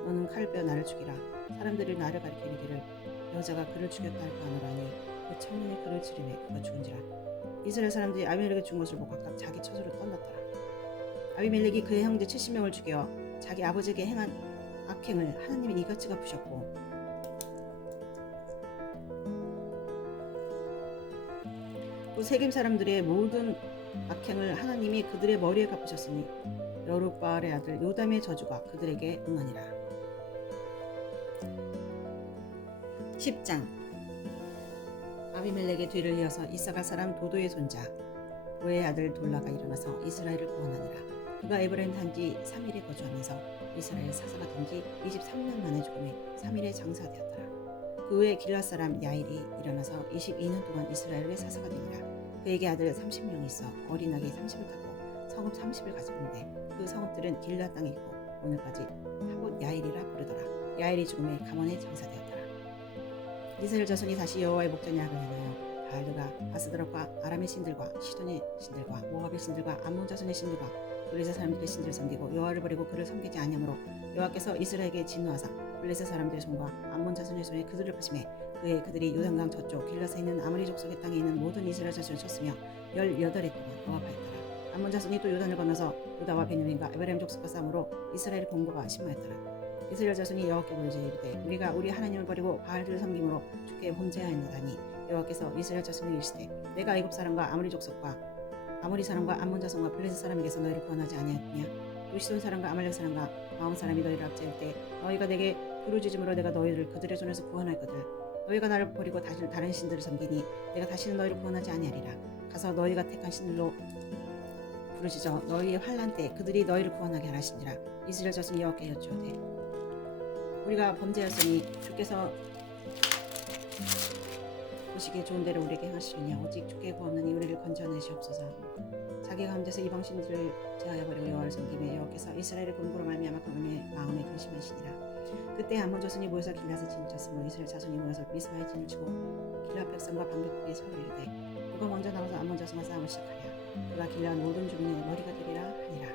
너는 칼을 빼어 나를 죽이라. 사람들이 나를 가리켜 이르기를 여자가 그를 죽였다 할까 하노라니 그 청년이 그를 치르매 그가 죽은지라. 이스라엘 사람들이 아비멜렉이 죽은 것을 보고 각각 자기 처소로 떠났더라. 아비멜렉이 그의 형제 70명을 죽여 자기 아버지에게 행한 악행을 하나님이 이같이 갚으셨고 또 세겜 사람들의 모든 악행을 하나님이 그들의 머리에 갚으셨으니 여룻바알의 아들 요담의 저주가 그들에게 응하니라. 10장 아비멜렉의 뒤를 이어서 이사갈 사람 도도의 손자 도의 아들 돌라가 일어나서 이스라엘을 구원하니라. 그가 에브라임 단지 3일에 거주하면서 이스라엘 사사가 된 지 23년 만에 죽음에 3일에 장사되었더라. 그 후에 길앗 사람 야일이 일어나서 22년 동안 이스라엘의 사사가 되니라. 그에게 아들 30명이 있어 어린 아기 30을 타고 성읍 30을 가졌는데 그 성읍들은 길앗 땅에 있고 오늘까지 하봇 야일이라 부르더라. 야일이 죽음에 가문에 장사되었더라. 이스라엘 자손이 다시 여호와의 목전에 악을 행하여 바알들과 바스드락과 아람의 신들과 시돈의 신들과 모압의 신들과 암몬 자손의 신들과 블레셋 사람들의 신들을 섬기고 여호와를 버리고 그를 섬기지 아니하므로 여호와께서 이스라엘에게 진노하사 블레셋 사람들의 손과 암몬 자손의 손에 그들을 파심해 그들이 요단강 저쪽 길라스에 있는 아모리 족속의 땅에 있는 모든 이스라엘 자손을 쳤으며 18해 동안 억압하였더라. 암몬 자손이 또 요단을 건너서 유다와 베냐민과 에브라임 족속과 싸움으로 이스라엘의 공고가 심하였더라. 이스라엘 자손이 여호와께 부르짖어 이르되 우리가 우리 하나님을 버리고 바알들을 섬김으로 주께 범죄하였나니 여호와께서 이스라엘 자손에게 이르시되 내가 애굽 사람과 아모리 족속과 아모리 사람과 암몬 자손과 블레셋 사람에게서 너희를 구원하지 아니하였느냐. 또 시돈 사람과 아말렉 사람과 마온 사람이 너희를 압제할 때 너희가 내게 부르짖음으로 내가 너희를 그들의 손에서 구원하였거든. 너희가 나를 버리고 다른 신들을 섬기니 내가 다시는 너희를 구원하지 아니하리라. 가서 너희가 택한 신들로 부르짖어 너희의 환난 때 그들이 너희를 구원하게 하시니라. 이스라엘 자손이 여호와께 여쭈오되 우리가 범죄하였으니 주께서 보시기에 좋은 대로 우리에게 행하시느냐. 오직 주께 구하옵나니 우리를 건져내시옵소서. 자기가 함께서 이방 신들을 제하여 버리고 여호와를 섬기며 여호와께서 이스라엘의 공고로 말미암아 그의 마음에 근심하시니라. 그때 암몬 자손이 모여서 길라스에 진을 쳤으므로 이스라엘 자손이 모여서 미스바에 진을 치고 길라 백성과 방백들이 서로 이르되 누가 먼저 나가서 암몬 자손과 싸움을 시작하랴. 그가 길라한 모든 주민의 머리가 되리라 하니라.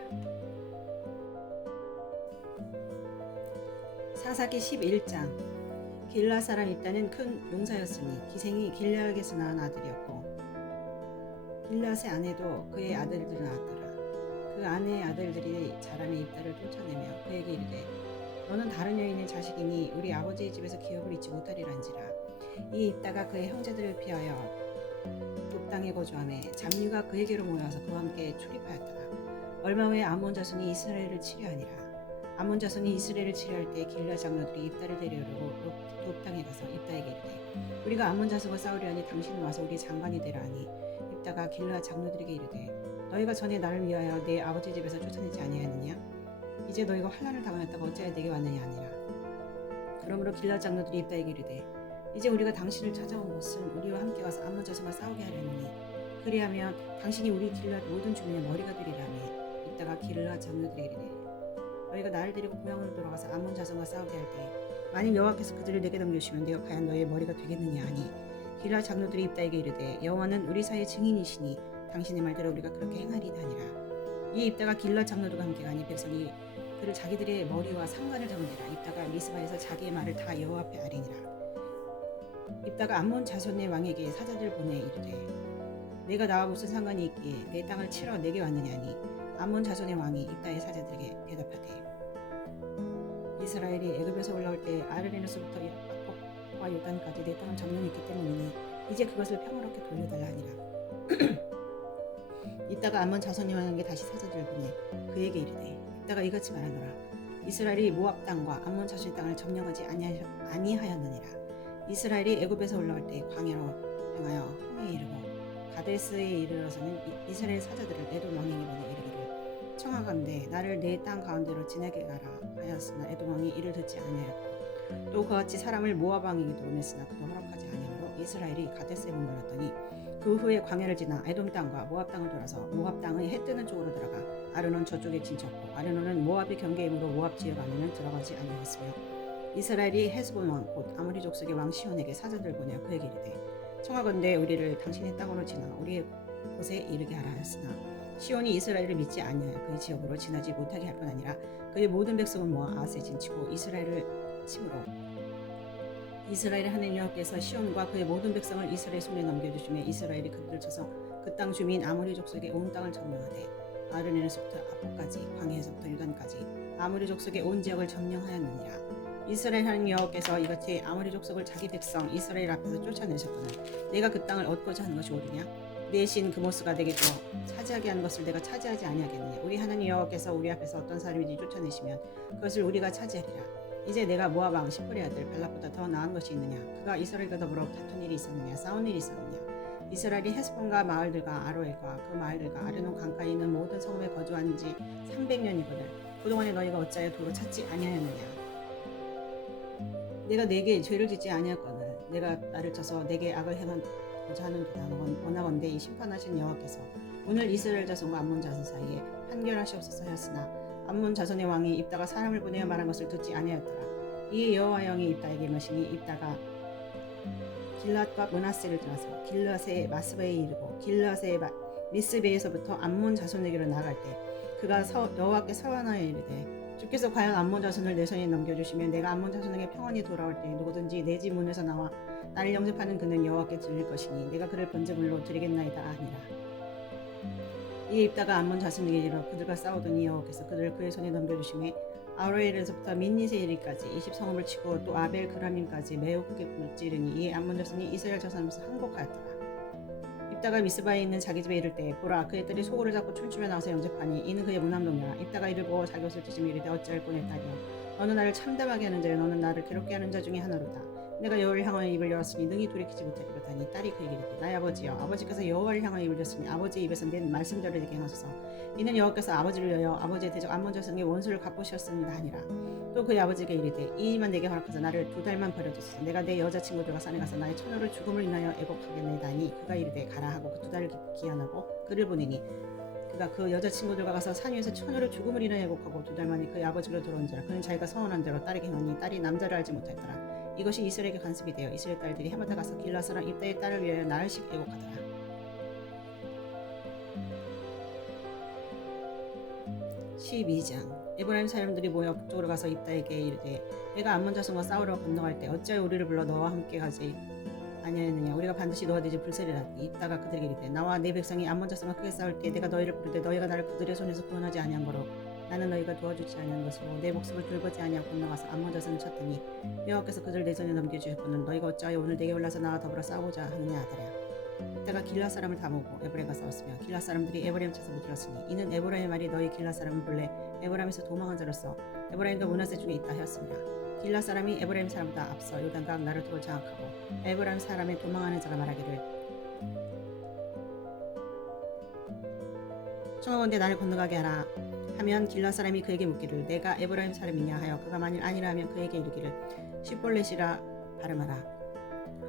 사사기 11장. 길라 사람 입다는 큰 용사였으니 기생이 길라에게서 낳은 아들이었고 길라의 아내도 그의 아들들을 낳았더라. 그 아내의 아들들이 자람의 입다를 쫓아내며 그에게 이르되 너는 다른 여인의 자식이니 우리 아버지의 집에서 기업을 잊지 못하리란지라. 이 입다가 그의 형제들을 피하여 돕당에 거주하며 잡류가 그에게로 모여서 그와 함께 출입하였더라. 얼마 후에 암몬 자손이 이스라엘을 치려하니라. 암몬 자손이 이스라엘을 치려할 때 길라 장로들이 입다를 데려오려고 돕당에 가서 입다에게 이르되 우리가 암몬 자손과 싸우려 하니 당신은 와서 우리 장관이 되라 하니 입다가 길라 장로들에게 이르되 너희가 전에 나를 위하여 내 아버지 집에서 쫓아내지 아니하였느냐. 이제 너희가 환난을 당하였다가 어찌하여 내게 왔느냐 하니라. 그러므로 길라 장로들이 입다에게 이르되 이제 우리가 당신을 찾아온 것은 우리와 함께 와서 암몬 자손과 싸우게 하려느니 그리하면 당신이 우리 길라 모든 주민의 머리가 되리라며 입다가 길라 장로들에게 이르되 너희가 나를 데리고 고향으로 돌아가서 암몬 자손과 싸우게 할 때 만일 여호와께서 그들을 내게 넘겨주시면 내가 과연 너희의 머리가 되겠느냐 하니 길라 장로들이 입다에게 이르되 여호와는 우리 사이의 증인이시니 당신의 말대로 우리가 그렇게 행하리다 하니라. 이 입다가 길라 장로들과 함께 가니 백성이 그를 자기들의 머리와 상관을 잡으니라. 입다가 미스바에서 자기의 말을 다 여호와 앞에 아뢰니라. 입다가 암몬 자손의 왕에게 사자들 보내 이르되 내가 나와 무슨 상관이 있기에 내 땅을 치러 내게 왔느냐니 암몬 자손의 왕이 입다의 사자들에게 대답하되 이스라엘이 애굽에서 올라올 때 아르레노스부터 압곡과 요단까지 내 땅을 점령했기 때문이니 이제 그것을 평화롭게 돌려달라 하니라. 입다가 암몬 자손의 왕에게 다시 사자들을 보내 그에게 이르되 입다가 이같이 말하노라. 이스라엘이 모압 땅과 암몬 자손의 땅을 점령하지 아니하였느니라. 이스라엘이 애굽에서 올라올 때 광야로 행하여 홍해에 이르고 가데스에 이르러서는 이스라엘 사자들을 에돔 왕에게 보내 이르기를 청하건대 나를 내 땅 가운데로 지나게 가라 하였으나 에돔 왕이 이를 듣지 아니하였고 또 그같이 사람을 모압 왕에게도 보냈으나 그도 허락하지 아니하므로 이스라엘이 가데스에 머물렀더니 그 후에 광야를 지나 에돔 땅과 모압 땅을 돌아서 모압 땅의 해 뜨는 쪽으로 들어가 아르논 저쪽에 진쳤고 아르논은 모압의 경계이므로 모압 지역 안에는 들어가지 아니하였으며 이스라엘이 헤스본 왕 곧 아모리 족속의 왕 시온에게 사자들 보내어 그에게 이르되 청하건대 우리를 당신의 땅으로 지나 우리의 곳에 이르게 하라 하였으나 시온이 이스라엘을 믿지 아니하여 그의 지역으로 지나지 못하게 할 뿐 아니라 그의 모든 백성을 모아 아하스에 진치고 이스라엘을 침으로 이스라엘의 하나님 여호와께서 시온과 그의 모든 백성을 이스라엘 손에 넘겨주시며 이스라엘이 그들을 쳐서 그 땅 주민 아모리 족속의 온 땅을 점령하되 아르네스부터 압곡까지 광야에서부터 유단까지 아모리 족속의 온 지역을 점령하였느니라. 이스라엘 하나님 여호와께서 이같이 아모리 족속을 자기 백성 이스라엘 앞에서 쫓아내셨거늘 내가 그 땅을 얻고자 하는 것이 옳으냐. 내 신 그모스가 내게 주어 차지하게 하는 것을 내가 차지하지 아니하겠느냐. 우리 하나님 여호와께서 우리 앞에서 어떤 사람이든지 쫓아내시면 그것을 우리가 차지하리라. 이제 내가 모압 왕 시볼의 아들 발락보다 더 나은 것이 있느냐. 그가 이스라엘과 더불어 다툰 일이 있었느냐 싸운 일이 있었느냐. 이스라엘이 헤스본과 마을들과 아로엘과 그 마을들과 아르논 강가에 있는 모든 성읍에 거주한 지 300년이거늘 그동안에 너희가 어찌하여 도로 찾지 아니하였느냐. 내가 내게 죄를 짓지 아니하거늘 내가 나를 쳐서 내게 악을 행하고자 하는도다. 원하건대 이 심판하신 여호와께서 오늘 이스라엘 자손과 암몬 자손 사이에 판결하시옵소서 하였으나 암몬 자손의 왕이 입다가 사람을 보내어 말한 것을 듣지 아니하였더라. 이에 여호와 영이 입다에게 임하시니 입다가 길앗과 므낫세를 떠나서 길앗의 마스바에 이르고 길앗의 미스베에서부터 암몬 자손에게로 나아갈 때 그가 여호와께 서원하여 이르되 주께서 과연 암몬 자손을 내 손에 넘겨주시면 내가 암몬 자손에게 평안히 돌아올 때 누구든지 내 집 문에서 나와 나를 영접하는 그는 여호와께 드릴 것이니 내가 그를 번제물로 드리겠나이다 하니라. 이에 입다가 암몬 자손에게 이르러 그들과 싸우더니 여호와께서 그들을 그의 손에 넘겨주심에 아로엘에서부터 민니세 이리까지 20성읍을 치고 또 아벨 그라밈까지 매우 크게 물찌르니 이에 암몬 자손이 이스라엘 자손에서 항복하였더라. 입다가 미스바에 있는 자기 집에 이를 때 보라 그의 딸이 소고를 잡고 춤추며 나와서 영접하니 이는 그의 무남동이라. 입다가 이를 보고 자기 옷을 찢으며 이르되 어찌할꼬 내 딸이여 너는 나를 참담하게 하는 자여 너는 나를 괴롭게 하는 자 중에 하나로다. 내가 여호와를 향하여 입을 열었으니 능히 돌이키지 못하리로다 하니 딸이 그에게 이르되 나의 아버지여 아버지께서 여호와를 향하여 입을 열었으니 아버지의 입에서 낸 말씀대로 되게 하소서. 이는 여호와께서 아버지를 위하여 아버지의 대적 암몬 자손에게 원수를 갚으셨습니다 하니라. 또 그의 아버지에게 이르되 이 일만 내게 허락하사 나를 2달만 버려주소서. 내가 내 여자친구들과 산에 가서 나의 처녀를 죽음을 인하여 애곡하겠나이다 하니 그가 이르되 가라 하고 그 2달을 기한하고 그를 보내니 그가 그 여자친구들과 가서 산 위에서 처녀를 죽음을 인하여 애곡하고 2달 만에 그의 아버지로 돌아온지라. 그는 자기가 서원한 대로 딸에게 행하니 딸이 남자를 알지 못하였더라. 이것이 이스라엘에게 간섭이 되어 이스라엘 딸들이 해마다 가서 길라 사람 입다의 딸을 위하여 나흘씩 애곡하더라. 12장 에브라임 사람들이 모여 북쪽으로 가서 입다에게 이르되 내가 암몬 자손과 싸우러 건너갈 때 어찌하여 우리를 불러 너와 함께 가지 아니하였느냐. 우리가 반드시 너와 내 집 불살이라니. 입다가 그들에게 이르되 나와 내 백성이 암몬 자손과 크게 싸울 때 내가 너희를 부르되 너희가 나를 그들의 손에서 구원하지 아니한 거로 나는 너희가 도와주지 아니한 것으로 내 목숨을 돌보지 아니하고 건너가서 암몬 자손을 쳤더니 여호와께서 그들 내 손에 넘겨주셨거늘 너희가 어찌하여 오늘 내게 올라서 나와 더불어 싸우고자 하느냐 하더라. 이따가 길라 사람을 다 모으고 에브라임과 싸웠으며 길라 사람들이 에브라임 쳐서 무들었으니 이는 에브라임의 말이 너희 길라 사람을 본래 에브라임에서 도망한 자로서 에브라임과 므낫세 중에 있다 하였습니다. 길라 사람이 에브라임 사람보다 앞서 요단강 나루토를 장악하고 에브라임 사람의 도망하는 자가 말하기를 청하건대 나를 건너가게 하라 하면 길라 사람이 그에게 묻기를 내가 에브라임 사람이냐 하여 그가 만일 아니라 하면 그에게 이르기를 시볼렛이라 발음하라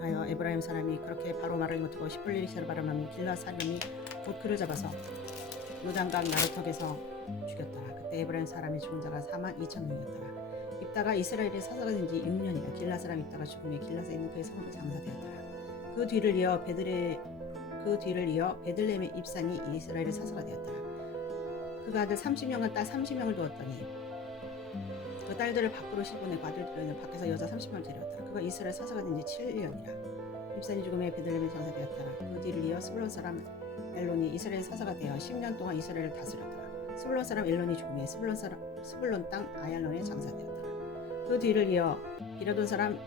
하여 에브라임 사람이 그렇게 바로 말을 못하고 시볼렛이라 발음하면 길라 사람이 곧 그를 잡아서 요단강 나루턱에서 죽였더라. 그때 에브라임 사람의 죽은 자가 42,000명이었더라. 입다가 이스라엘의 사사가 된 지 6년이라 길라 사람 입다가 죽음에 길라에 있는 그의 성읍에 장사되었더라. 그 뒤를 이어 베들레헴의 입산이 이스라엘의 사사가 되었더라. 그가 아들 30명과 딸 30명을 두었더니 그 딸들을 밖으로 실보내고 아들들은 밖에서 여자 30명을 데려왔더라. 그가 이스라엘 사사가 된 지 7년이라. 입산이 죽음에 베들레헴에 장사되었더라. 그 뒤를 이어 스불론 사람 엘론이 이스라엘 사사가 되어 10년 동안 이스라엘을 다스렸더라. 스불론 사람 엘론이 죽음에 스불론 땅 아얄론에 장사되었더라. 그 뒤를 이어 비라돈 사람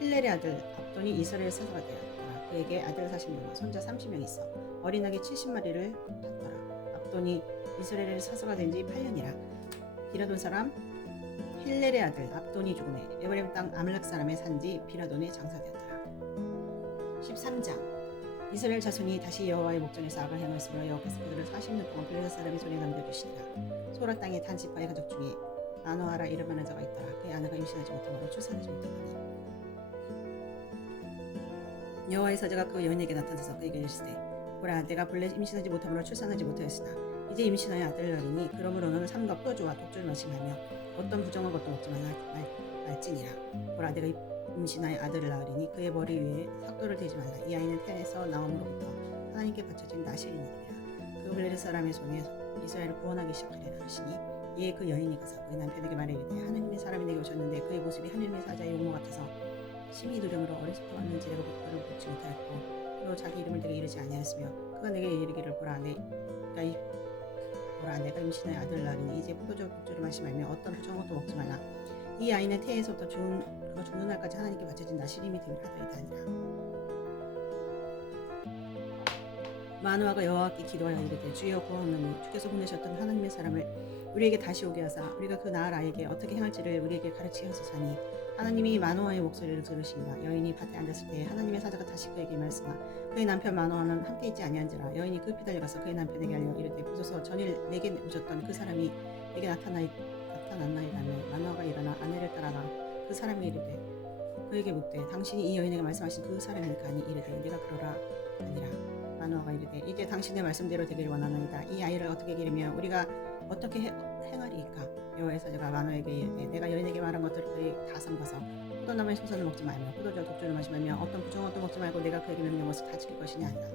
힐렐의 아들 압돈이 이스라엘 사사가 되었더라. 그에게 아들 40명과 손자 30명이 있어 어린아기 70마리를 탔더라. 압돈이 이스라엘 사사가 된 지 8년이라. 비라돈 사람 힐렐의 아들 압돈이 죽음에 에브라임 땅 아말렉 사람의 산지 비라돈에 장사되었더라. 13장 이스라엘 자손이 다시 여호와의 목전에서 악을 행하였으므로 여호와께서 그들을 40년 동안 블레셋 사람의 손에 남겨주시니라. 소라 땅의 단지파의 가족 중에 아노아라 이름하는 자가 있더라. 그의 아내가 임신하지 못하므로 출산하지 못하더니 여호와의 사자가 그 여인에게 나타나서 그에게 이르시되 보라 내가 본래 임신하지 못하므로 출산하지 못하였으나 이제 임신하여 아들을 낳으니 그러므로 너는 삼가 포도주와 독주를 마시며 어떤 부정한 것도 먹지 말지니라. 보라 내가 임신하여 아들을 낳으리니 그의 머리 위에 삭도를 대지 말라. 이 아이는 태에서 나옴으로부터 하나님께 바쳐진 나실이니라. 그 블레셋 사람의 손에 이스라엘을 구원하기 시작하리라 하시니 이에 그 여인이 가서 그의 남편에게 말하기를 하나님의 사람이 내게 오셨는데 그의 모습이 하나님의 사자의 용모 같아서 심히 두려움으로 어려서부터 왔는지 내가 그를 묻지 못하였고 또 자기 이름을 내게 이르지 아니하였으며 그가 내게 이르기를 보라 내가 임신하여 아들을 낳으니 이제 포도주 독주를 마시 말며 어떤 부정한 것도 먹지 말라. 이 아이는 태에서부터 그가 죽는 날까지 하나님께 바쳐진 나시림이 되리라 하더이다. 마노아가 여호와께 기도하여 이르되 주여 구하옵나니 주께서 보내셨던 하나님의 사람을 우리에게 다시 오게 하사 우리가 그 나을 아이에게 어떻게 행할지를 우리에게 가르치게 하소서니 하나님이 마노아의 목소리를 들으시니라. 여인이 밭에 앉았을 때 하나님의 사자가 다시 그에게 말씀하 그의 남편 마노아는 함께 있지 아니한지라. 여인이 급히 달려가서 그의 남편에게 알려 이르되 보소서 전일 내게 오셨던 그 사람이 내게 나타났나이다며 마노아가 일어나 아내를 따라가 그 사람이 이르되 그에게 묻되 당신이 이 여인에게 말씀하신 그 사람일까 하니 이르되 내가 그러라 아니라. 마노아가 이르되 이제 당신의 말씀대로 되기를 원하나이다. 이 아이를 어떻게 기르며 우리가 어떻게 행하리이까. 여호와의 사자가 마노아에게 이르되 내가 여인에게 말한 것들을 그에게 다 삼가서 포도나무의 소산을 먹지 말며 포도주와 독주를 마시 말며 어떤 부정한 것도 먹지 말고 내가 그에게 명령 것을 다 지킬 것이냐 하니라.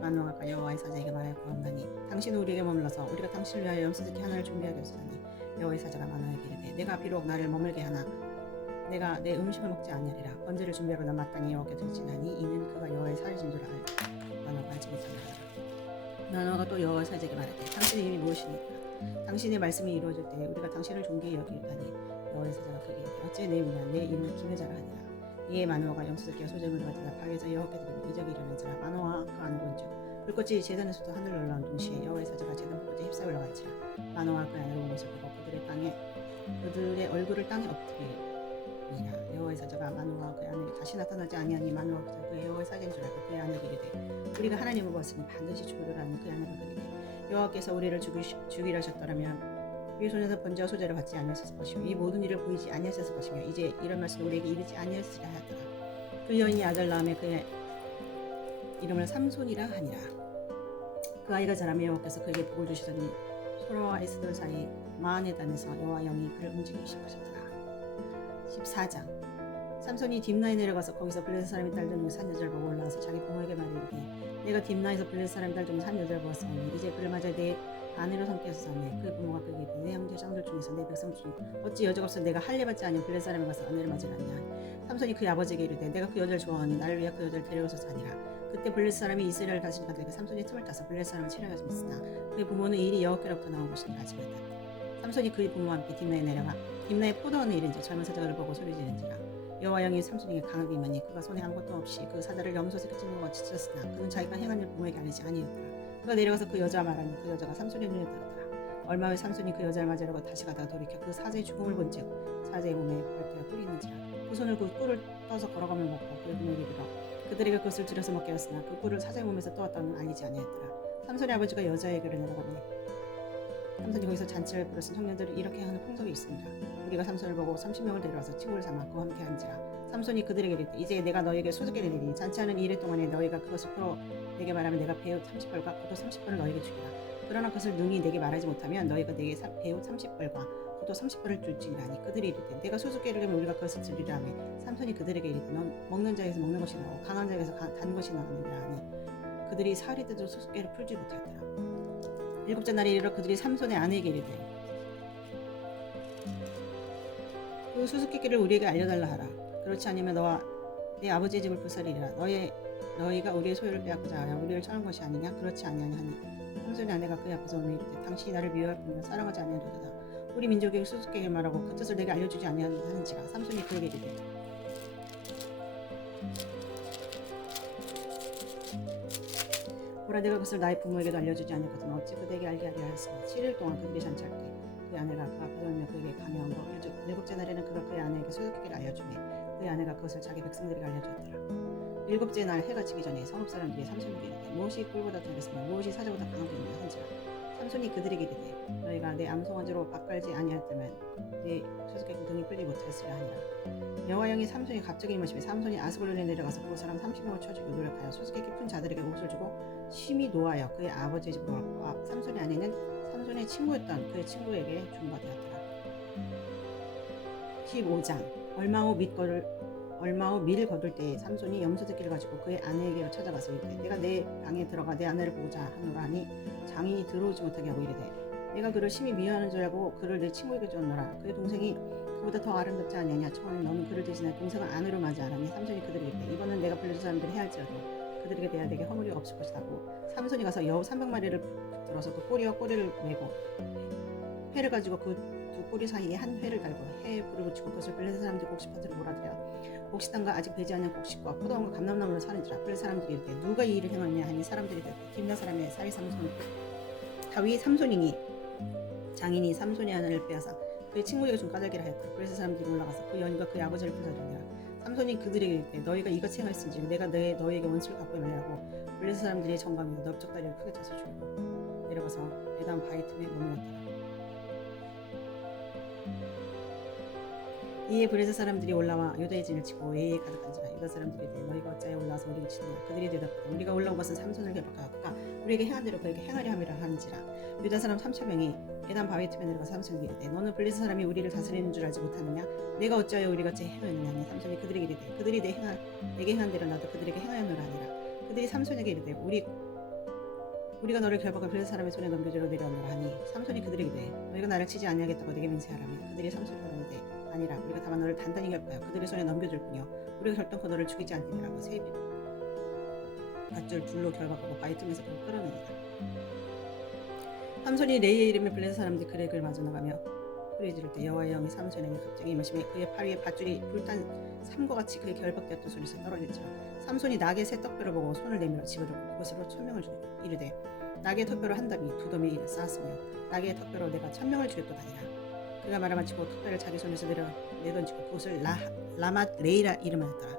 마노아가 여호와의 사자에게 말하였거니와 당신은 우리에게 머물러서 우리가 당신을 위하여 염소새끼 하나를 준비하겠으니 여호와의 사자가 마노아에게 이르되 내가 비록 나를 머물게 하나 내가 내 음식을 먹지 아니하리라. 번제를 준비하거나 마땅히 여호와께 드리지나니 이는 그가 여호와의 사자인 줄 알고 마노아가 알지 못하니라. 마노아가 또 여호와의 사자에게 말하되 당신의 이름이 무엇이니까 당신의 말씀이 이루어질 때 우리가 당신을 존귀히 여기리다니 여호와의 사자가 그에게 이르되 어찌 내 이름이냐 내 이름은 기회자라 하니라. 이에 마노아가 염소새끼와 소재물을 가져다 바위에서 여호와께 드리며 이적이 일어난지라. 마노아가 그 안을 본즉 불꽃이 제단에서부터 하늘로 올라온 동시에 여호와의 사자가 제단 불꽃에 휩싸여 올라갈지라. 마노아가 그 안을 본 것을 보고 그들의 얼굴을 땅에 엎드리니라. 여호와의 사자가 마노아와 그의 아내에게 다시 나타나지 아니하니 마노아가 그의 여호와의 사자인 줄 알고 그의 아내에게 이르되 우리가 하나님을 보았으니 반드시 죽으리라 하니 그의 아내가 그에게 여호와께서 우리를 죽이려 하셨더라면 우리 손에서 번제와 소제를 받지 아니하셨을 것이며 이 모든 일을 보이지 아니하셨을 것이며 이제 이런 말씀을 우리에게 이르지 아니하였으리라 하더라. 그 여인이 아들 낳음에 그의 이름을 삼손이라 하니라. 그 아이가 자라며 여호와께서 그에게 복을 주시더니 소라와 에스돌 사이 마하네단에서 여호와 영이 그를 움직이실 것이더라. 14장. 삼손이 딥나에 내려가서 거기서 블레셋 사람의 딸 중에 산 여자를 보고 올라와서 자기 부모에게 말하기를 내가 딥나에서 블레셋 사람의 딸 중에 산 여자를 보았사오니 이제 그를 맞아 내 아내로 삼게 하소서하매 그 부모가 그에게 이르되 내 형제 장들 중에서 내 백성 중 어찌 여자가 없어 내가 할례 받지 아니한 블레셋 사람에 가서 아내를 맞으라냐. 삼손이 그 아버지에게 이르되 내가 그 여자를 좋아하니 나를 위하여 그 여자를 데려오소서 하니라. 그때 블레셋 사람이 이스라엘을 다스린 자들에게 삼손이 틈을 타서 블레셋 사람을 치려하였으나 그의 부모는 이 일이 여호와께로부터 나온 것이니라 하지 못하니라. 삼손이 그의 부모와 함께 딥나에 내려가 딥나에 포도원에 이른지 젊은 사자를 보고 소리지른지라. 여호와 영이 삼손에게 강하게 임하니 그가 손에 아무것도 없이 그 사자를 염소새끼 찢는 것 같이 찢었으나 그는 자기가 행한 일 부모에게 알리지 아니하였더라. 그가 내려가서 그 여자와 말하니 그 여자가 삼손의 눈에 들었더라. 얼마 후에 삼손이 그 여자를 맞으려고 다시 가다가 돌이켜 그 사자의 죽음을 본즉 사자의 몸에 벌떼가 뿔이 있는지라. 그 손을 그 뿔을 떠서 걸어가며 먹고 그의 부모에게 이르러 그들에게 그것을 들여서 먹게 하였으나 그 뿔을 사자의 몸에서 떠왔다는 알리지 아니하였더라. 삼손의 아버지가 여자에게 내려가니 삼손이 거기서 잔치를 부렸은 청년들이 이렇게 하는 풍속이 있습니다. 우리가 삼손을 보고 30명을 데려와서 친구를 삼아 그와 함께 한지라. 삼손이 그들에게 이르되 이제 내가 너에게 수수께를 내리니 잔치하는 이래 동안에 너희가 그것을 풀어 내게 말하면 내가 배옷 30벌과 겉옷 30벌을 너에게 주리라. 그러나 그것을 능히 내게 말하지 못하면 너희가 내게 배옷 30벌과 겉옷 30벌을 줄지니라니. 그들이 이르되 내가 수수께를 내면 우리가 그것을 주리라 하매 삼손이 그들에게 이르되 넌 먹는 자에게서 먹는 것이 나오고 강한 자에게서 단 것이 나오느니라 하니 그들이 사흘이 때도 수수께를 풀지 못하였더라. 일곱째 날에 이르러 그들이 삼손의 아내에게 이르되 그 수수께끼를 우리에게 알려달라 하라. 그렇지 않으면 너와 내 아버지의 집을 불살리리라. 너희가 우리의 소유를 빼앗고자 하여 우리를 쳐는 것이 아니냐. 그렇지 아니하니 하니 삼손의 아내가 그의 앞에서 오며 이르되 당신이 나를 미워할 뿐이며 사랑하지 아니하리로다. 우리 민족에게 수수께끼를 말하고 그 뜻을 내게 알려주지 아니하는지라. 삼손이 그에게 이르되 보라 내가 그것을 나의 부모에게도 알려주지 아니하거든 어찌 그들에게 알게 하려 하였으며 7일 동안 그들이 잔치할 때 그의 아내가 그 앞에서 오며 그에게 강요한 거 일곱째 날에는 그가 그의 아내에게 수수께끼를 알려주매 그의 아내가 그것을 자기 백성들에게 알려주었더라. 일곱째 날 해가 지기 전에 성읍 사람들이 삼손에게 이르되 무엇이 꿀보다 더했으며 무엇이 사자보다 강하게 있느냐 한지라. 삼손이 그들에게 이르되 너희가 내 암송아지로 밭갈지 아니하였다면 내 수수께끼 등이 풀지 못하였으리라 하니라. 여호와 영이 삼손이 갑자기 임하시매 삼손이 아스글론에 내려가서 그 사람 30명을 쳐 죽이고 노력하여 수수께끼 푼 자들에게 옷을 주고 심히 노하여 그의 아버지의 집으로 왔고 삼손의 아내는 삼손의 친구였던 그의 친구에게 준바되었더라. 15장. 얼마 후 밀을 거둘 때에 삼손이 염소새끼를 가지고 그의 아내에게로 찾아가서 이르되 내가 내 방에 들어가 내 아내를 보고자 하노라 하니 장인이 들어오지 못하게 하고 이르되 내가 그를 심히 미워하는 줄 알고 그를 내 친구에게 줬노라. 그의 동생이 그보다 더 아름답지 아니하냐. 청하니 너는 그를 대신하여 동생을 아내로 맞이하라니. 삼손이 그들에게 이르되 이번은 내가 블레셋 사람들이 해할지라도 그들에게 대하여 내게 허물이 없을 것이다 고 삼손이 가서 여우 300마리를 들어서 그 꼬리와 꼬리를 메고 회를 가지고 그 두 꼬리 사이에 한 회를 달고 해에 불을 붙이고 그것을 블레셋 사람들 곡식밭으로 몰아들여 곡식단과 아직 배지 않은 곡식과 포도원과 감람나무로 사는지라. 블레셋 사람들이 이르되 누가 이 일을 행하느냐 하니 사람들이 이르되 딥나 사람의 사위 삼손이니 장인이 삼손의 아내를 빼앗아 그의 친구에게 준 까닭이라 하였다. 블레셋 사람들이 올라가서 그 여인과 그의 아버지를 불살르니라. 삼손이 그들에게 이르되 너희가 이같이 행하였은지 내가 너희에게 원수를 갚고 말하고 블레셋 사람들이 정감이여 넓적다리를 크게 쳐서 죽이고 내려가서 에단 바위 틈에 머물렀더라. 이에 블레셋 사람들이 올라와 유다의 진을 치고 외에 가득한지라. 유다 사람들이 이르되 너희가 어찌하여 올라와서 우리를 치느냐. 그들이 대답하되 우리가 올라온 것은 삼손을 결박하여 그가 우리에게 행한 대로 그에게 행하려 함이라 하는지라. 유다 사람 3,000명이 에단 바위 틈에 내려가 삼손에게 이르되 너는 블레셋 사람이 우리를 다스리는 줄 알지 못하느냐. 내가 어찌하여 우리같이 행하였느냐 하니 삼손이 그들에게 이르되 그들이 내게 행한 대로 나도 그들에게 행하였노라 하니라. 그들이 삼손에게 이르되 우리가 너를 결박할 블레셋 사람의 손에 넘겨주려 내려오노라 하니 삼손이 그들에게 이르되 너희가 나를 치지 아니하겠다고 내게 맹세하라며 그들이 삼손에게 이르되 아니라 우리가 다만 너를 단단히 결박하여 그들의 손에 넘겨줄 뿐이요 우리가 결단코 너를 죽이지 않으리라고 세 밧줄 둘로 결박하고 바위 틈에서 그를 끌어내니라. 삼손이 레이의 이름에 블레셋 사람들이 그의 글 마주 나가며 소리 지를 때 여호와의 영이 삼손에게 갑자기 임하심에 그의 팔 위에 밧줄이 불탄 삼과 같이 그의 결박되었던 소리에서 떨어질지라. 삼손이 낙의 새 떡뼈를 보고 손을 내밀어 집어들고 그것으로 1000명을 죽이고 이르되 낙의 턱뼈로 한 더미 두 더미 쌓았으며 낙의 턱뼈로 내가 1000명을 죽였도다니라. 그가 말을 마치고 턱뼈를 자기 손에서 내던지고 그것을 라맛 레이라 이름하였더라.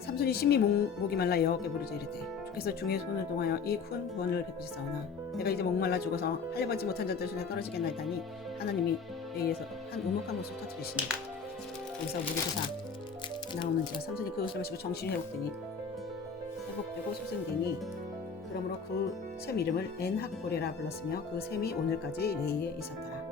삼손이 심히 목이 말라 여호와께 부르짖어 이르되 주께서 중의 손을 동하여 이 큰 구원을 베푸시사오나 내가 이제 목말라 죽어서 할례받지 못한 자들 손에 떨어지겠나이다니 하나님이 레이에서 한 우묵한 곳을 터뜨리시니 여기서 물이 솟아 나오는지라. 삼손이 그것을 마시고 정신이 회복되고 소생되니 그러므로 그 셈 이름을 엔학고레라 불렀으며 그 셈이 오늘까지 레이에 있었더라.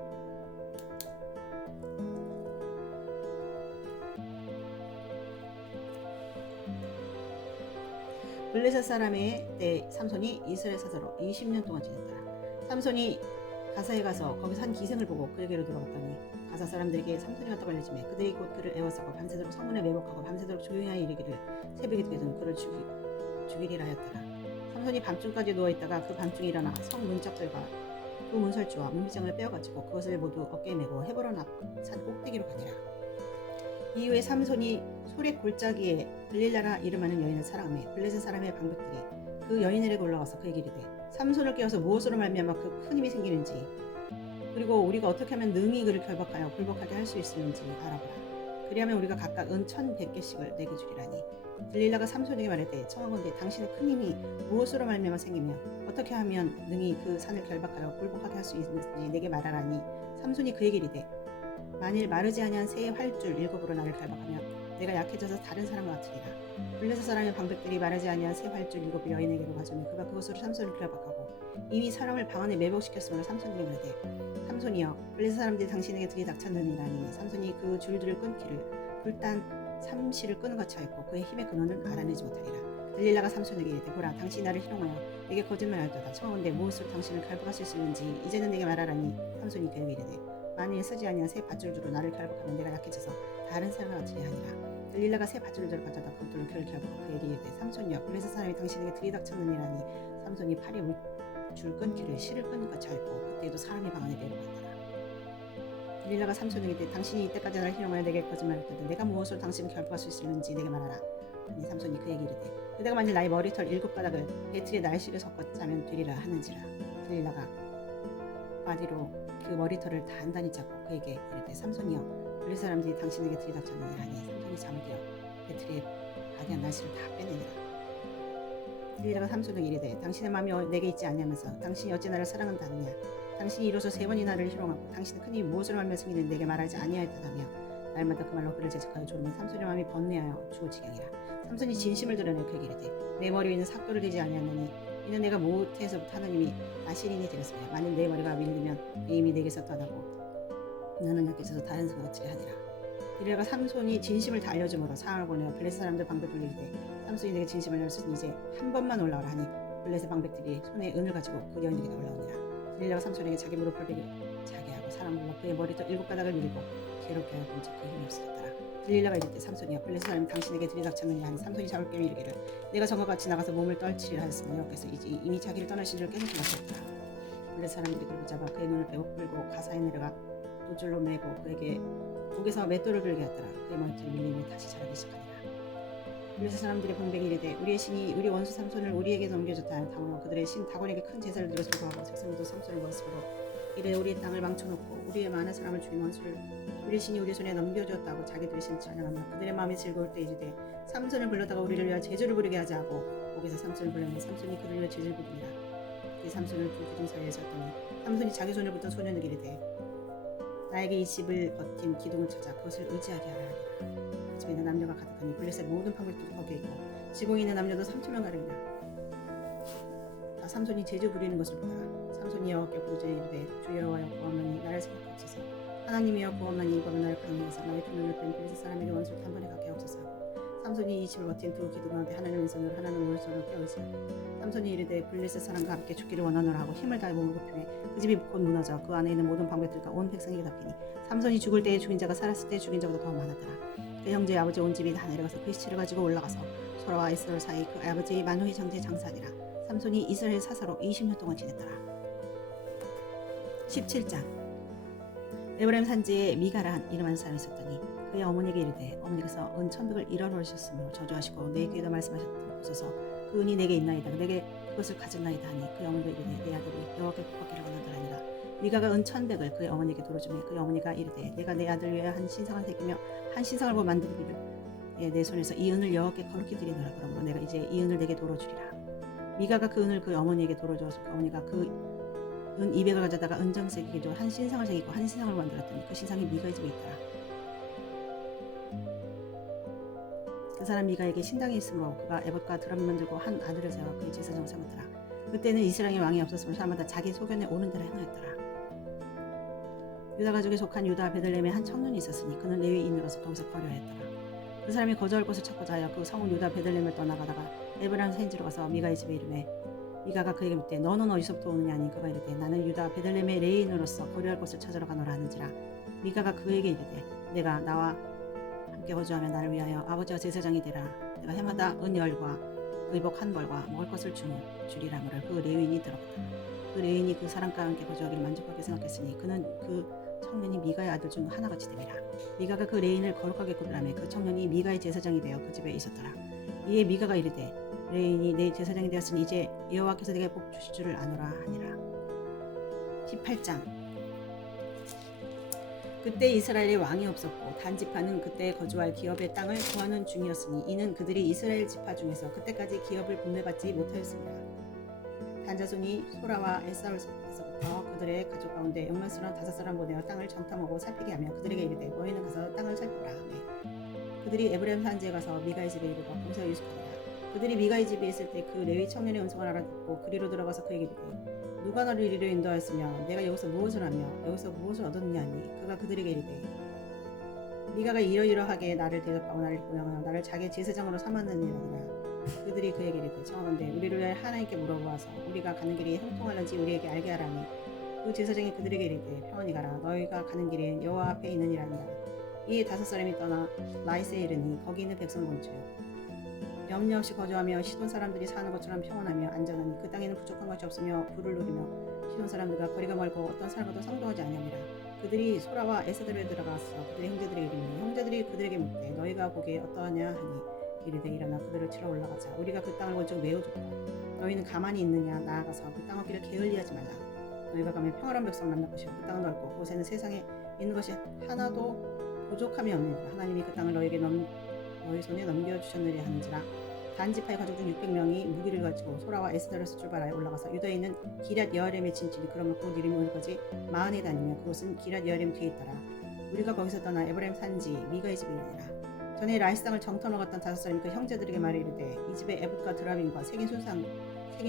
블레셋 사람의 때 삼손이 이스라엘 사사로 20년 동안 지냈더라. 삼손이 가사에 가서 거기서 한 기생을 보고 그에게로 들어갔더니 가사 사람들에게 삼손이 왔다고 알려지매 그들이 곧 그를 애워싸고 밤새도록 성문에 매복하고 밤새도록 조용히 하여 이르기를 새벽이 되거든 그를 죽이리라 하였더라. 삼손이 밤중까지 누워있다가 그 밤중에 일어나 성 문짝들과 그 문설주와 문비장을 빼어가지고 그것을 모두 어깨에 메고 헤브론 앞 산 꼭대기로 가니라. 이후에 삼손이 소렉 골짜기에 들릴라라 이름하는 여인을 사랑하며 블레셋 사람의 방백들이 그 여인에게 올라가서 그에게 이르되 삼손을 깨워서 무엇으로 말미암아 그 큰 힘이 생기는지 그리고 우리가 어떻게 하면 능히 그를 결박하여 굴복하게 할 수 있을는지 알아보라. 그리하면 우리가 각각 은 1100개씩을 내게 주리라니. 들릴라가 삼손에게 말했되 청하건대 당신의 큰 힘이 무엇으로 말미암아 생기며 어떻게 하면 능히 그 산을 결박하여 굴복하게 할 수 있는지 내게 말하라니. 삼손이 그에게 이르되 만일 마르지 아니한 새의 활줄 7으로 나를 결박하면 내가 약해져서 다른 사람과 같으리라. 블레셋 사람의 방백들이 마르지 아니한 새 활줄 7을 여인에게로 가져오며 그가 그것으로 삼손을 결박하고 이미 사람을 방 안에 매복시켰으므로 삼손에게 말하되 삼손이여 블레셋 사람들이 당신에게 들이닥쳤느니라니. 삼손이 그 줄들을 끊기를 불단 삼시를 끄는 것이 하였고 그의 힘의 근원은 알아내지 못하리라. 들릴라가 삼손에게 이르되 보라 당신이 나를 희롱하여 내게 거짓말하였도다. 청하건대 무엇으로 당신을 결박할 수 있을는지 이제는 내게 말하라니. 삼손이 그에게 이르되 만일 쓰지 아니한 새 밧줄주로 나를 결박하면 내가 약해져서 다른 사람과 같으리 하니라. 들릴라가 새 밧줄들을 가져다 그들로 그를 결박하고 그에게 이르되 삼손이여 블레셋 사람이 당신에게 들이닥쳤느니라니. 삼손이 팔에 줄 끊기를 실을 끊는 것이 하였고 그때에도 사람이 방 안에 내려갔더라. 들릴라가 삼손에게 이르되 당신이 이때까지 나를 희롱하여 내게 거짓말했거든 내가 무엇으로 당신을 결박할 수 있을는지 내게 말하라. 아니 삼손이 그에게 이르되 그대가 만일 나의 머리털 7가닥을 배틀에 날씨를 섞어 짜면 되리라 하는지라. 들릴라가 바디로 그 머리털을 단단히 짜고 그에게 이르되 삼손이여 블레셋 사람들이 당신에게 들이닥쳤느니라니. 삼손이 잠을 깨어 배틀에 바디한 날씨를 다 빼내니라. 들릴라가 삼손에게 이르되 당신의 마음이 내게 있지 아니하면서 당신이 어찌 나를 사랑한다느냐. 당신이 이로써 3번이 나를 희롱하고 당신의 큰 힘이 무엇을 말며 생기는 내게 말하지 아니하였다며 날마다 그 말로 그를 제적하여 조르면 삼손의 마음이 번뇌하여 죽을 지경이라. 삼손이 진심을 드러내 그에게 이르되 내 머리 위는 삭도를 대지 아니하느니 이는 내가 모태에서부터 하나님이 아시린이 되었으며 만일 내 머리가 밀리면 내 힘이 내게서 떠나고 나는 약해져서 다른 사람과 같으리 하니라. 들릴라가 삼손이 진심을 다 알려줌으로 사람을 보내어 블레셋 사람들 방백을 이르되 삼손이 내게 진심을 알렸으니 이제 한 번만 올라오라 하니 블레셋 방백들이 손에 은을 가지고 그 여인에게 올라오니라. 들릴라가 삼손에게 자기 무릎을 베게 자게 하고 사람을 불러 그의 머리털 7가닥을 밀고 괴롭게 하여 본즉 그 힘이 없어졌더라. 들릴라가 이르되 삼손이여 블레셋 사람이 당신에게 들이닥쳤느냐 하니 삼손이 잡을 깨며 이르기를 내가 전과 같이 나가서 몸을 떨치리라 하였으나 여호와께서 이미 자기를 떠나신 줄 깨닫게 하셨더라. 블레셋 사람들이 그를 잡아 그의 눈을 끌고 가사에 내려가 노줄로 매고 그에게 목에서 맷돌을 들게 하였더라. 그의 머리털이 밀림에 다시 자라기 시작하니라. 블레셋 사람들의 방백이 이르되 우리의 신이 우리 원수 삼손을 우리에게 넘겨줬다. 다음으로 그들의 신 다곤에게 큰 제사를 드려 수고하고 색성도 삼손을 먹었으므로 이래 우리의 땅을 망쳐놓고 우리의 많은 사람을 죽인 원수를 우리 신이 우리 손에 넘겨주었다고 자기들의 신 찬양하며 그들의 마음이 즐거울 때 이르되 삼손을 불렀다가 우리를 위하여 제주를 부르게 하자 하고 거기서 삼손을 불렀는데 삼손이 그를 위하여 제주를 부르니라. 이 삼손을 두 기둥 사이에 섰더니 삼손이 자기 손을 붙든 소년에게 이르되 나에게 이 집을 버틴 기둥을 찾아 그것을 의지하게 하라 하니라. 집에 있는 남녀가 가득하니 블레셋 모든 방백도 거기에 있고 지붕에 있는 남녀도 3,000명 가량이라. 다 삼손이 제주 부리는 것을 보더라. 삼손이 여호와께 부르짖어 이르되 주 여호와여 구하노니 나를 생각하옵소서. 하나님이여 구하노니 이거로 나를 강림하사 나의 두 눈을 뺀 블레셋 사람에게 원수를 단번에 갖게 하옵소서 하고 삼손이 이 집을 버틴 두 기둥 가운데 하나는 왼손으로 하나는 오른손으로 깨우지요. 삼손이 이르되 블레셋 사람과 함께 죽기를 원하노라 하고 힘을 다해 몸을 굽히매 그 집이 곧 무너져 그 안에 있는 모든 방백들과 온 백성에게 덮이니 삼손이 죽을 때에 죽인 자가 살았을 때 죽인 자보다 더 많았더라. 그 형제의 아버지 온 집이 다 내려가서 그 시체를 가지고 올라가서 소라와 에스돌 사이 그 아버지의 만호의 장제 장사니라. 삼손이 이스라엘 사사로 20년 동안 지냈더라. 17장. 에브라임 산지에 미가라 이름하는 사람이 있었더니 그의 어머니에게 이르되 어머니께서 은 1,100을 일하러오셨으므로 저주하시고 내 귀에다 말씀하셨더니 보소서 그 은이 내게 있나이다. 내게 그것을 가졌나이다 하니 그의 어머니가 이르되 내 아들이 여호와께 복받기를 원하더라니라. 미가가 은 1,100을 그의 어머니에게 돌려주매 그의 어머니가 이르되 내가 내 아들 위하여 한 신상을 새기며 한 신상을 만들기를 내 손에서 이 은을 여호와께 거룩히 드리노라. 그러므로 내가 이제 이 은을 내게 돌려주리라. 미가가 그 은을 그의 어머니에게 돌려주어서 그 어머니가 그 은 200을 가져다가 은장새기게 줘 한 신상을 새기고 한 신상을 만들었더니 그 신상이 미가의 집에 있더라. 그 사람 미가에게 신당이 있으므로 그가 에봇과 드럼을 만들고 한 아들을 세워 그의 제사장을 삼았더라. 그때는 이스라엘의 왕이 없었으므로 사람마다 자기 소견에 오는 대로 행하였더라. 유다 가족에 속한 유다 베들레헴에 한 청년이 있었으니 그는 레위인으로서 거기서 거류하였더라. 그 사람이 거주할 곳을 찾고자 하여 그 성읍 유다 베들레헴을 떠나가다가 에브라임 산지로 가서 미가의 집에 이르매 미가가 그에게 묻되 너는 어디서부터 오느냐 하니 그가 이르되 나는 유다 베들레헴의 레위인으로서 거류할 곳을 찾으러 가노라 하는지라. 미가가 그에게 이르되 내가 나와 함께 거주하며 나를 위하여 아버지와 제사장이 되라. 내가 해마다 은열과 의복 한 벌과 먹을 것을 주리라 하므를 그 레위인이 들었다. 그 레위인이 그 사람과 함께 거주하기를 만족하게 생각했으니 그는 그 청년이 미가의 아들 중 하나같이 됨이라. 미가가 그 레위인을 거룩하게 꾸리라매 그 청년이 미가의 제사장이 되어 그 집에 있었더라. 이에 미가가 이르되 레위인이 내 제사장이 되었으니 이제 여호와께서 내게 복 주실 줄을 아노라 하니라. 18장. 그때 이스라엘에 왕이 없었고 단 지파는 그때 거주할 기업의 땅을 구하는 중이었으니 이는 그들이 이스라엘 지파 중에서 그때까지 기업을 분배받지 못하였습니다. 단 자손이 소라와 에사울에서부터 그들의 가족 가운데 영만스러운 5사람 보내어 땅을 정탐하고 살피게 하며 그들에게 이르되 너희는 가서 땅을 살피라 하매 그들이 에브라임 산지에 가서 미가의 집에 이르러 거기서 유숙하니라. 그들이 미가의 집에 있을 때 그 레위 청년의 음성을 알아듣고 그리로 들어가서 그에게 이르되 누가 너를 이리로 인도하였으며 내가 여기서 무엇을 하며 여기서 무엇을 얻었느냐 하니 그가 그들에게 이르되 미가가 이러이러하게 나를 대접하고 나를 보양하여 나를 자기 제사장으로 삼았느니라. 그들이 그에게 이르되 청하건대 우리를 위하여 하나님께 물어보아서 우리가 가는 길이 형통하는지 우리에게 알게 하라니 그 제사장이 그들에게 이르되 평안히 가라. 너희가 가는 길은 여호와 앞에 있느니라니라. 이에 5사람이 떠나 라이스에 이르니 거기 있는 백성 본즉 염려 없이 거주하며 시돈 사람들이 사는 것처럼 평안하며 안전하니 그 땅에는 부족한 것이 없으며 부를 누리며 시돈 사람들과 거리가 멀고 어떤 사람과도 상동하지 아니함이라. 그들이 소라와 에사들에 들어가서 그들의 형제들에게 이르니 형제들이 그들에게 묻되 너희가 보기에 어떠하냐 하니 이르되 일어나 그들을 치러 올라가자. 우리가 그 땅을 본즉 매우 좋다. 너희는 가만히 있느냐. 나아가서 그 땅 얻기를 게을리하지 말라. 너희가 가면 평화로운 백성을 만날 것이요 그 땅은 넓고 그곳에는 세상에 있는 것이 하나도 부족함이 없느니라. 하나님이 그 땅을 너희 손에 넘겨주셨느냐 하는지라. 단 지파의 가족 중 600명이 무기를 가지고 소라와 에스더에서 출발하여 올라가서 유다에 있는 기럇 여아림에 진치니 그러면 곧 이름이 어디까지 마흔에 다니며 그곳은 기럇 여아림 뒤에 있더라. 우리가 거기서 떠나 에브라임 산지 미가의 집에 이르니라. 전에 라이스 땅을 정탐하러 갔던 5사람이 그 형제들에게 말해 이르되 이 집에 에봇과 드라빔과 새긴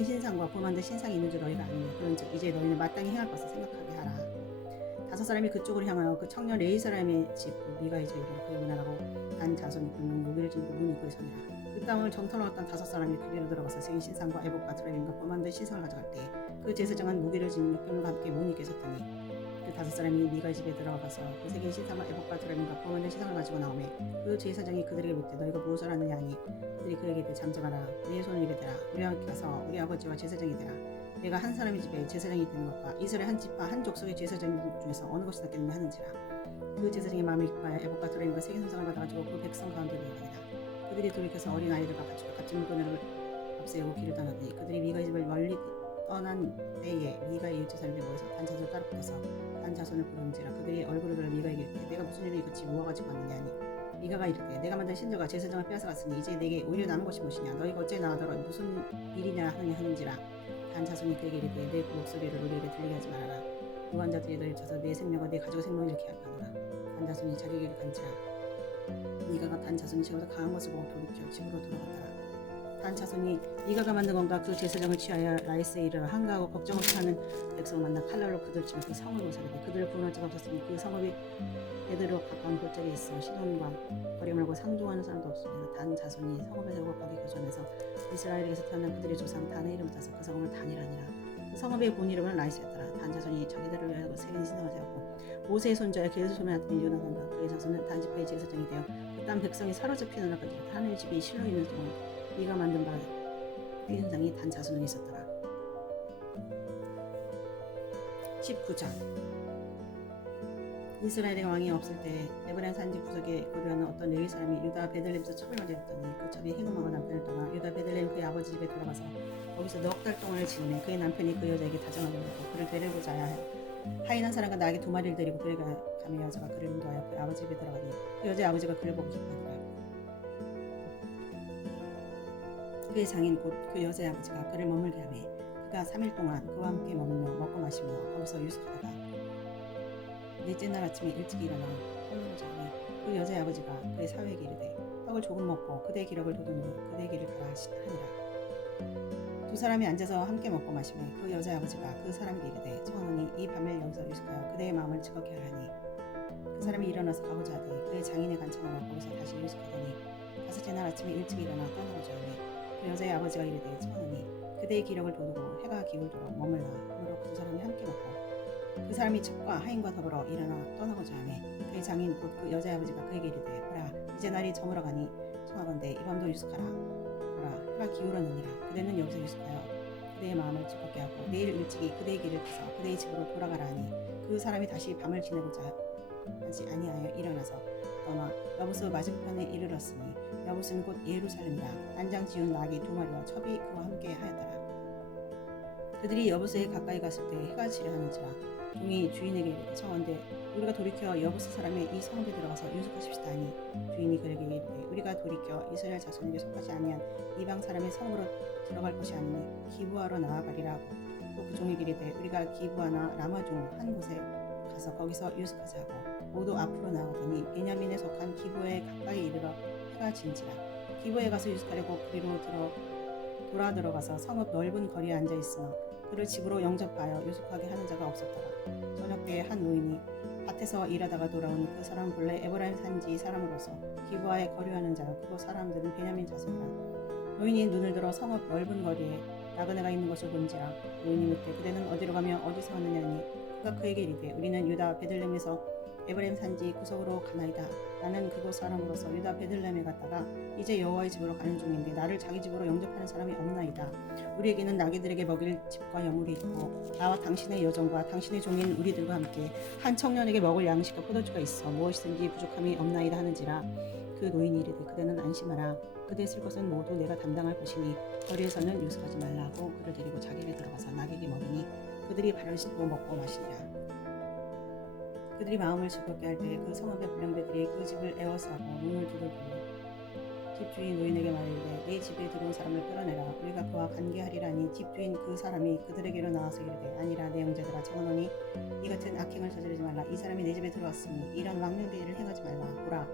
신상과 보만된 신상이 있는 줄 너희가 아니냐. 그런즉 이제 너희는 마땅히 행할 것을 생각하게 하라. 5사람이 그쪽으로 향하여 그 청년 레위 사람의 집 미가의 집에 이르러 그의 문을 하고 단 자손이 분명 무기를 지니고 문 입구에 서니라. 그 땅을 정탐하러 갔던 5사람이 그리로 들어가서 새긴 신상과 에봇과 드라빔과 보만된 신상을 가져갈 때 그 제사장은 무기를 지닌 600명과 함께 문 입구에 섰더니 그 5사람이 미가의 집에 들어가서 그 새긴 신상과 에봇과 드라빔과 보만된 신상을 가지고 나오매 그 제사장이 그들에게 묻되 너희가 무엇을 하느냐 하니 그들이 그에게 잠잠하라. 내 손을 입에 대라. 우리와 함께 가서 우리 아버지와 제사장이 되라. 내가 한 사람의 집에 제사장이 되는 것과 이스라엘 한 지파 한 족속의 제사장 중에서 어느 것이 낫겠느냐 하는지라. 그 제사장의 마음을 깊어하여 에봇과 드라빔과 새긴 손상을 받아가지고 그 백성 가운데로 나가니라. 그들이 돌이켜서 어린 아이들과 가축과 값진 물건을 앞세우고 길을 떠나더니 그들이 미가의 집을 멀리 떠난 때에 미가의 이웃 사람들이 모여서 단 자손을 따로 붙어서 단 자손을 부르는지라. 그들이 얼굴을 들어 미가에게 이르되 내가 무슨 일로 이같이 모아가지고 왔느냐 하니 미가가 이르되 내가 만든 신들과 제사장을 빼앗아갔으니 이제 내게 오히려 남은 것이 무엇이냐. 너희가 어째 나가더라 무슨 일이냐 하는지라. 단 자손이 그에게 이르되 내 목소리를 우리에게 들리게 하지 말아라. 무관자들이 너희를 쳐서 내 생명과 내 가족의 생명을 잃게 할 거니라. 단 자손이 자기에게 간지라. 미가가 단 자손이 지금보다 강한 것을 보고 돌이켜 집으로 돌아갔더라. 단 자손이 이가가 만든 건가 그 제사장을 취하여 라이스에 이르러 한가하고 걱정 없이 하는 백성을 만나 칼날로 그들을 치며 그 성을 오사르되 그들을 구원할 자가 없었으니 그 성읍이 베드로 가까운 골짜기에 있어 시돈과 거리 멀고 상종하는 사람도 없으며 단 자손이 성읍에 세우고 거기 거주하면서 이스라엘에게서 태어난 그들의 조상 단의 이름을 따서 그 성읍을 단이라니라. 그 성읍의 본 이름은 라이스였더라. 단 자손이 자기들을 위하여 세운 신상을 세웠고 모세의 손자야 게르솜의 아들인 요나단과 그의 자손은 단 지파의 제사장이 되어 그 땅 백성이 사로잡히는 날까지 하나님의 집이 실로 있는 동안 이가 만든 바 현상이 단 자손에 있었더라. 19장 이스라엘의 왕이 없을 때 에브라임 산지 구석에 거주하는 어떤 레위 사람이 유다 베들레헴에서 첩을 맞이했더니 그 첩이 행음하고 남편을 떠나 유다 베들레헴 그의 아버지 집에 돌아가서 거기서 넉 달 동안을 지내매 그의 남편이 그 여자에게 다정하게 물고 그를 데리고자 하여 하인한 사람과 나에게 2마리를 데리고 그에게 가며 여자가 그를 인도하여 그 아버지 집에 들어가니 그 여자의 아버지가 그를 보고 기뻐하더라. 그의 장인 곧 그 여자의 아버지가 그를 머물게 하매 그가 3일 동안 그와 함께 머물며 먹고 마시며 거기서 유숙하다가 넷째 날 아침에 일찍 일어나 떠나고자 하니 그 여자의 아버지가 그의 사위에게 이르되 떡을 조금 먹고 그대의 기력을 돋운 후에 그대의 길을 가라 하니라. 두 사람이 앉아서 함께 먹고 마시며 그 여자의 아버지가 그 사람에게 이르되 청하노니 이 밤을 여기서 유숙하여 그대의 마음을 즐겁게 하라니 그 사람이 일어나서 가고자 하되 그의 장인의 간청으로 거기서 다시 유숙하더니 다섯째 날 아침에 일찍 일어나 떠나고자 하니 그 여자의 아버지가 이르되 청하노니 그대의 기력을 돋우고 해가 기울도록 머물라 하므로 그 두 사람이 함께 먹고 그 사람이 첩과 하인과 더불어 일어나 떠나고자 하매 그의 장인 곧 그 여자의 아버지가 그에게 이르되 보라 이제 날이 저물어 가니 청하건대 이 밤도 유숙하라. 보라 해가 기울었느니라. 그대는 여기서 유숙하여 그대의 마음을 즐겁게 하고 내일 일찍이 그대의 길을 가서 그대의 집으로 돌아가라 하니 그 사람이 다시 밤을 지내고자 하지 아니하여 일어나서 떠나 여부스 맞은편에 이르렀으니 여부스는 곧 예루살렘이라. 난장 지운 나귀 2마리와 첩이 그와 함께 하였더라. 그들이 여부스에 가까이 갔을 때 해가 지려 하는지라 종이 주인에게 이르되 청하건대 우리가 돌이켜 여부스 사람의 이 성읍에 들어가서 유숙하십시다 하니 주인이 그에게 이르되 우리가 돌이켜 이스라엘 자손에게 속하지 아니한 이방 사람의 성읍으로 들어갈 것이 아니니 기브아로 나아가리라 하고 또 그 종에게 이르되 우리가 기브아나 라마 중 한 곳에 가서 거기서 유숙하자 하고 모두 앞으로 나아가더니 베냐민에 속한 기브아에 가까이 이르러 해가 진지라. 기브아에 가서 유숙하려고 그리로 돌아 들어가서 성읍 넓은 거리에 앉아 있으나 그를 집으로 영접하여 유숙하게 하는 자가 없었더라. 저녁 때에 한 노인이 밭에서 일하다가 돌아오니 그 사람은 본래 에브라임 산지 사람으로서 기브아에 거류하는 자라. 그곳 사람들은 베냐민 자손이라. 노인이 눈을 들어 성읍 넓은 거리에 나그네가 있는 것을 본지라. 노인이 묻되 그대는 어디로 가며 어디서 왔느냐니 그가 그에게 이르되 우리는 유다 베들레헴에서 에브라임 산지 구석으로 가나이다. 나는 그곳 사람으로서 유다 베들레헴에 갔다가 이제 여호와의 집으로 가는 중인데 나를 자기 집으로 영접하는 사람이 없나이다. 우리에게는 나귀들에게 먹일 집과 여물이 있고 나와 당신의 여종과 당신의 종인 우리들과 함께 한 청년에게 먹을 양식과 포도주가 있어 무엇이든지 부족함이 없나이다 하는지라. 그 노인이 이르되 그대는 안심하라. 그대 쓸 것은 모두 내가 담당할 것이니 거리에서는 유숙하지 말라 하고 그를 데리고 자기를 들어가서 나귀에게 먹이니 그들이 발을 씻고 먹고 마시니라. 그들이 마음을 즐겁게 할 때 그 성읍의 불량배들이 그 집을 애워싸고 문을 두들기며 집주인 노인에게 말하되 내 집에 들어온 사람을 끌어내라. 우리가 그와 관계하리라니 집주인 그 사람이 그들에게로 나와서 이르되 아니라 내 형제들아 청하노니 이 같은 악행을 저지르지 말라. 이 사람이 내 집에 들어왔으니 이런 망령된 일을 행하지 말라. 보라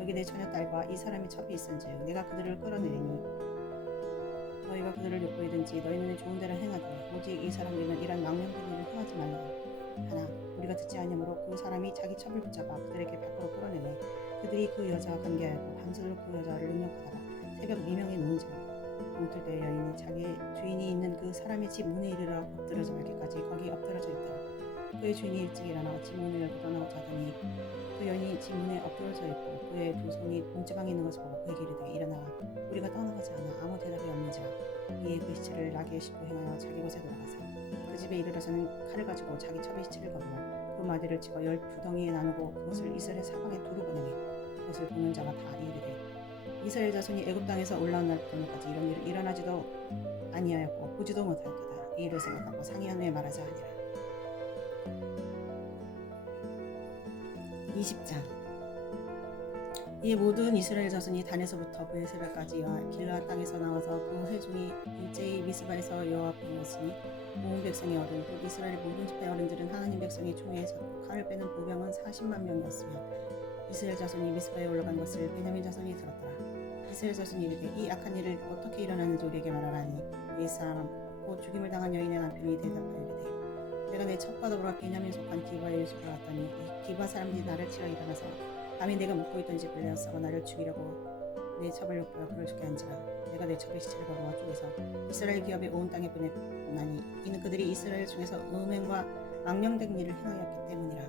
여기 내 처녀딸과 이 사람이 첩이 있은즉 내가 그들을 끌어내리니 너희가 그들을 욕보이든지 너희 눈에 좋은 대로 행하되 오직 이 사람들은 이런 망령된 일을 행하지 말라. 하나 우리가 듣지 아니하므로 그 사람이 자기 첩을 붙잡아 그들에게 밖으로 끌어내매 그들이 그 여자와 관계하였고 밤새도록 그 여자를 능욕하다가 새벽 4명이 누운지라. 동틀 때 여인이 자기의 주인이 있는 그 사람의 집 문에 이르러 엎드러져 말기까지 거기 엎드러져 있더라. 그의 주인이 일찍 일어나 집 문을 열고 떠나고자 하더니 그 여인이 집 문에 엎드러져 있고 그의 두 손이 문지방에 있는 것을 보고 그에게 이르되 일어나라. 우리가 떠나가지 않아 아무 대답이 없는지라. 이에 그 시체를 나귀에 싣고 행하여 자기 곳에 돌아가서 그 집에 이르러서는 칼을 가지고 자기 첩의 시체를 거두고 그 마디를 찍어 12덩이에 나누고 그것을 이스라엘 사방에 두루 보내매 그것을 보는 자가 다 이르되 이스라엘 자손이 애굽 땅에서 올라온 날부터까지 이런 일은 일어나지도 아니하였고 보지도 못하였도다. 이 일을 생각하고 상의한 후에 말하자 하니라. 20장 이에 모든 이스라엘 자손이 단에서부터 브에셀까지와 길르앗 땅에서 나와서 그 회중이 일제히 미스바에서 여호와 앞에 모였으니 온 백성의 어른 곧 이스라엘 모든 집회 어른들은 하나님 백성의 총회에 섰고 칼을 빼는 보병은 40만 명이었으며 이스라엘 자손이 미스바에 올라간 것을 베냐민 자손이 들었더라. 이스라엘 자손이 이르되 이 악한 일을 어떻게 일어났는지 우리에게 말하라니 이 사람 곧 죽임을 당한 여인의 남편이 대답하여 이르되 내가 내 첩과 더불어 베냐민 속한 기바에 유수를 왔더니 이 기바 사람들이 나를 치러 일어나서 밤에 내가 묵고 있던 집을 내어싸고 나를 죽이려고 내 첩을 욕보여 그를 죽게 한지라 내가 내 첩의 시체를 걸어와 쪼개서 이스라엘 기업에 온 땅에 보냈나니 이는 그들이 이스라엘 중에서 음행과 망령된 일을 행하였기 때문이라.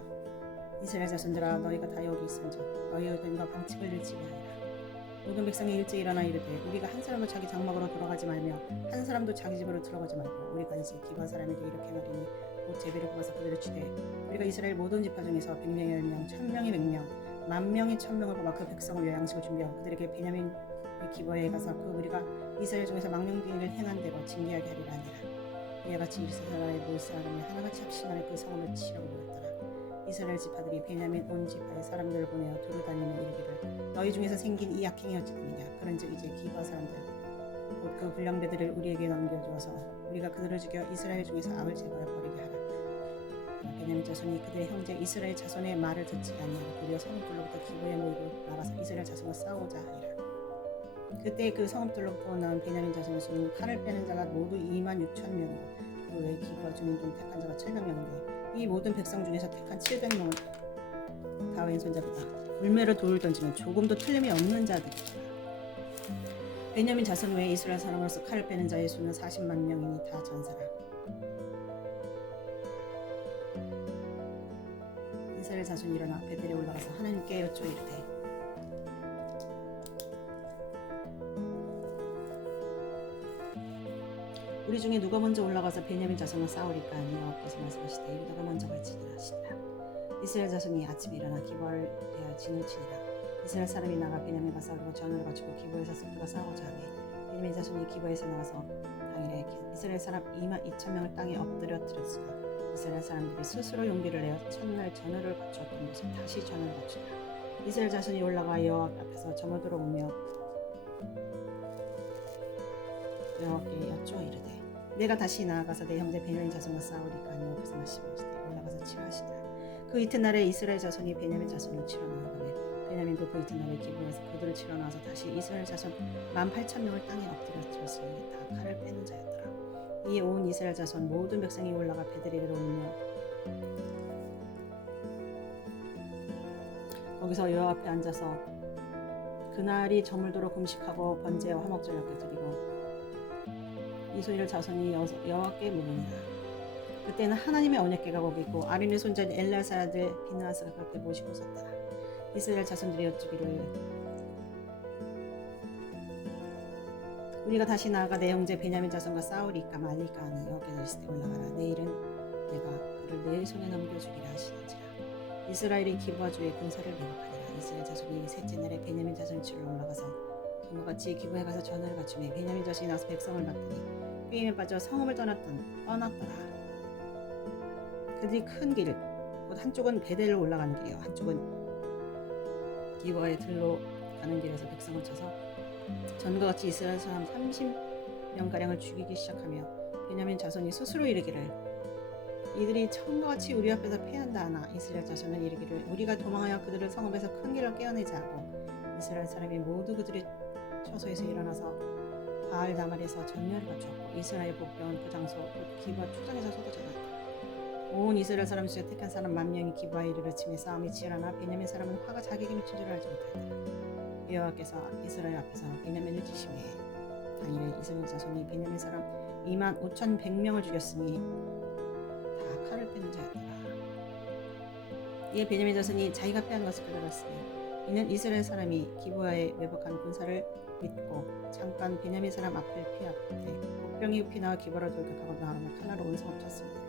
이스라엘 자손들아 너희가 다 여기 있은즉 너희 의견과 방칙을 잃지 아니라. 모든 백성이 일찍 일어나 이르되 우리가 한 사람도 자기 장막으로 돌아가지 말며 한 사람도 자기 집으로 들어가지 말고 우리가 이제 기바 사람에게 이렇게 말하니 곧 제비를 뽑아서 그들을 치되 우리가 이스라엘 모든 지파 중에서 100명이 10명 1000명이 100명 10,000명이 1000명을 뽑아 그 백성을 위하여 양식을 준비하고 그들에게 베냐민 기바에 가서 그 우리가 이스라엘 중에서 망령된 일을 행한 대로 징계하게 하리라 하니라. 이와 같이 이스라엘 모든 사람이 하나같이 합심하여 그 성읍을 치려고 모였더라. 이스라엘 지파들이 베냐민 온 지파의 사람들을 보내어 두루 다니며 이르기를 너희 중에서 생긴 이 악행이 어찌되느냐. 그런즉 이제 기바 사람들 곧 그 불량배들을 우리에게 넘겨주어서 우리가 그들을 죽여 이스라엘 중에서 악을 제거하여 버리게 하라. 베냐민 자손이 그들의 형제 이스라엘 자손의 말을 듣지 아니하고 도리어 성읍들로부터 기브에 모이고 나가서 이스라엘 자손과 싸우자 하니라. 그때 그 성읍들로부터 나온 베냐민 자손의 수는 칼을 빼는 자가 모두 26,000명이고 그 외에 기브와 주민 중 택한 자가 700명인데 이 모든 백성 중에서 택한 700명은 다 왼손잡이다. 울매로 돌을 던지면 조금도 틀림이 없는 자들이라. 베냐민 자손 외에 이스라엘 사람으로서 칼을 빼는 자의 수는 40만 명이니 다 전사라. 이스라엘 자손이 일어나 베델에 올라가서 하나님께 여쭈어 이르되 우리 중에 누가 먼저 올라가서 베냐민 자손과 싸우리까 하니 여호와께서 말씀하시되 유다가 먼저 갈지니라 하시니라. 이스라엘 자손이 아침에 일어나 기브아를 대하여 진을 치니라. 이스라엘 사람이 나가 베냐민과 싸우려고 전을 갖추고 기브아에서 습들과 싸우자 하매 베냐민 자손이 기브아에서 나와서 당일에 이스라엘 사람 22,000명을 땅에 엎드려뜨렸으나 이스라엘 사람들이 스스로 용기를 내어 첫날 전을 갖추었던 곳에 다시 전을 갖추니라. 이스라엘 자손이 올라가 여호와 앞에서 저물들어 오며 여호와께 여쭈어 이르되 내가 다시 나아가서 내 형제 베냐민 자손과 싸우리까 하니 여호와께서 말씀하시되 올라가서 치라 하시니라. 그 이튿날에 이스라엘 자손이 베냐민 자손을 치러 나가매 베냐민도 그 이튿날에 기브아에서 그들을 치러 나와서 다시 이스라엘 자손 18,000명을 땅에 엎드려뜨렸으니 다 칼을 빼는 자였더라. 이에 온 이스라엘 자손 모든 백성이 올라가 베델에 들어오며 거기서 여호와 앞에 앉아서 그날이 저물도록 금식하고 번제와 화목제를 드리고 이스라엘 자손이 여호와께 물으니라. 그때는 하나님의 언약궤가 거기 있고 아론의 손자인 엘라사의 아들 비느하스가 그렇게 모시고 섰더라. 이스라엘 자손들이 여쭈기를 우리가 다시 나아가 내 형제 베냐민 자손과 싸우리까 말리까 하니 여호와께서 이르시되 올라가라. 내일은 내가 그를 내 손에 넘겨주리라 하시는지라. 이스라엘이 기브아 주에 군사를 매복하니라. 이스라엘 자손이 셋째 날에 베냐민 자손을 치러 올라가서 전과 같이 기브아에 가서 전을 갖추매 베냐민 자손이 나서 백성을 막더니 꾀임에 빠져 성읍을 떠났더라. 그들이 큰 길, 곧 한쪽은 베델로 올라가는 길이요 한쪽은 기브아의 들로 가는 길에서 백성을 쳐서 전과 같이 이스라엘 사람 30명가량을 죽이기 시작하며 베냐민 자손이 스스로 이르기를 이들이 처음과 같이 우리 앞에서 패한다 하나 이스라엘 자손은 이르기를 우리가 도망하여 그들을 성읍에서 큰 길로 깨어내자 하고 이스라엘 사람이 모두 그들의 처소에서 일어나서 바알 다말에서 전멸을 갖추었고 이스라엘 복병은 그 장소 기브아 초장에서 쏟아져 났다. 온 이스라엘 사람 중에 택한 사람 10,000명이 기브아에 이르러 치매 싸움이 치열하나 베냐민 사람은 화가 자기에게 미친 줄 알지 못하더라. 여호와께서 이스라엘 앞에서 베냐민을 치심해 당일에 이스라엘 자손이 베냐민 사람 25,100명을 죽였으니 다 칼을 빼는 자였더라. 이에 베냐민 자손이 자기가 패한 것을 깨달았으니 이는 이스라엘 사람이 기브아에 매복한 군사를 믿고 잠깐 베냐민 사람 앞을 피하되 복병이 흡히 나와 기브아로 돌격하고 나아가며 칼날로 온 성읍 쳤습니다.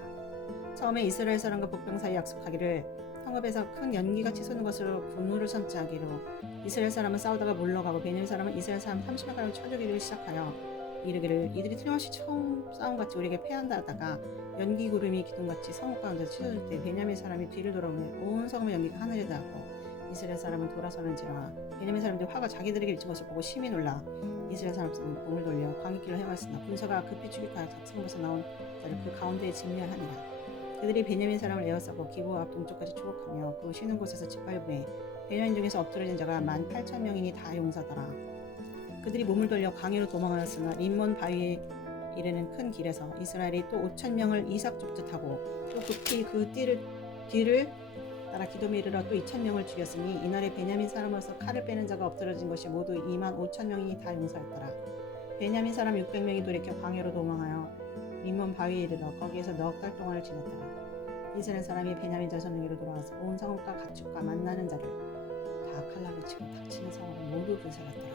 처음에 이스라엘 사람과 복병 사이 약속하기를 성읍에서 큰 연기같이 솟는 것으로 분노를 선취하기로 이스라엘 사람은 싸우다가 물러가고 베냐민 사람은 이스라엘 사람 30명가량을 쳐 죽이기 시작하여 이르기를 이들이 틀림없이 처음 싸움같이 우리에게 패한다 하다가 연기 구름이 기둥같이 성읍 가운데서 치솟을 때 베냐민 사람이 뒤를 돌아오며 온 성읍의 연기가 하늘에 닿고 이스라엘 사람은 돌아서는지라 베냐민 사람들이 화가 자기들에게 미친 것을 보고 심히 놀라 이스라엘 사람들은 몸을 돌려 광익길로 행하였으나 군사가 급히 출입하여 성읍에서 나온 자를 그 가운데에 진멸하니라. 그들이 베냐민 사람을 에워싸고 기브아 앞 동쪽까지 추격하며 그 쉬는 곳에서 짓밟음에 베냐민 중에서 엎드러진 자가 18,000명이니 다 용사더라. 그들이 몸을 돌려 광야로 도망하였으나 림몬 바위에 이르는 큰 길에서 이스라엘이 또 5,000명을 이삭 쫓듯하고 또 급히 그 뒤를 따라 기돔에 이르러 또 2,000명을 죽였으니 이날에 베냐민 사람으로서 칼을 빼는 자가 엎드러진 것이 모두 25,000명이 다 용사였더라. 베냐민 사람 600명이 돌이켜 광야로 도망하여 림몬 바위에 이르러 거기에서 넉 달 동안을 지냈더라. 이스라엘 사람이 베냐민 자손에게로 돌아와서 온 성읍과 가축과 만나는 자를 다 칼날로 치고 닥치는 성으로 모두 불살랐더라.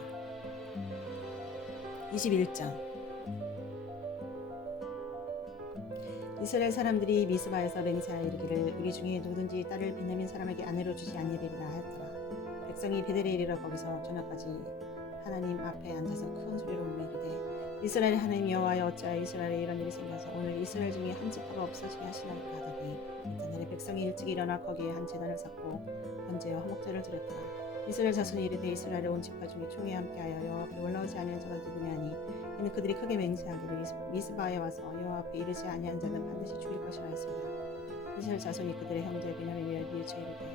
21장. 이스라엘 사람들이 미스바에서 맹세하여 이르기를 우리 중에 누구든지 딸을 베냐민 사람에게 아내로 주지 아니하리라 하였더라. 백성이 베델에 이르러 거기서 저녁까지 하나님 앞에 앉아서 큰 소리로 울며 이르되 이스라엘 하나님 여호와여 어찌하여 이스라엘에 이런 일이 생겨서 오늘 이스라엘 중에 한 지파가 없어지게 하시나이까 하더니 이튿날에 백성이 일찍 일어나 거기에 한 제단을 쌓고 번제와 화목제를 드렸더라. 이스라엘 자손이 이르되 이스라엘의 온 지파 중에 총에 함께하여 여호와 앞에 올라오지 아니한 자가 누구냐 하니 이는 그들이 크게 맹세하기를 미스바에 와서 여호와 앞에 이르지 아니한 자는 반드시 죽일 것이라 했습니다. 이스라엘 자손이 그들의 형제 베냐민을 뉘우쳐 이르되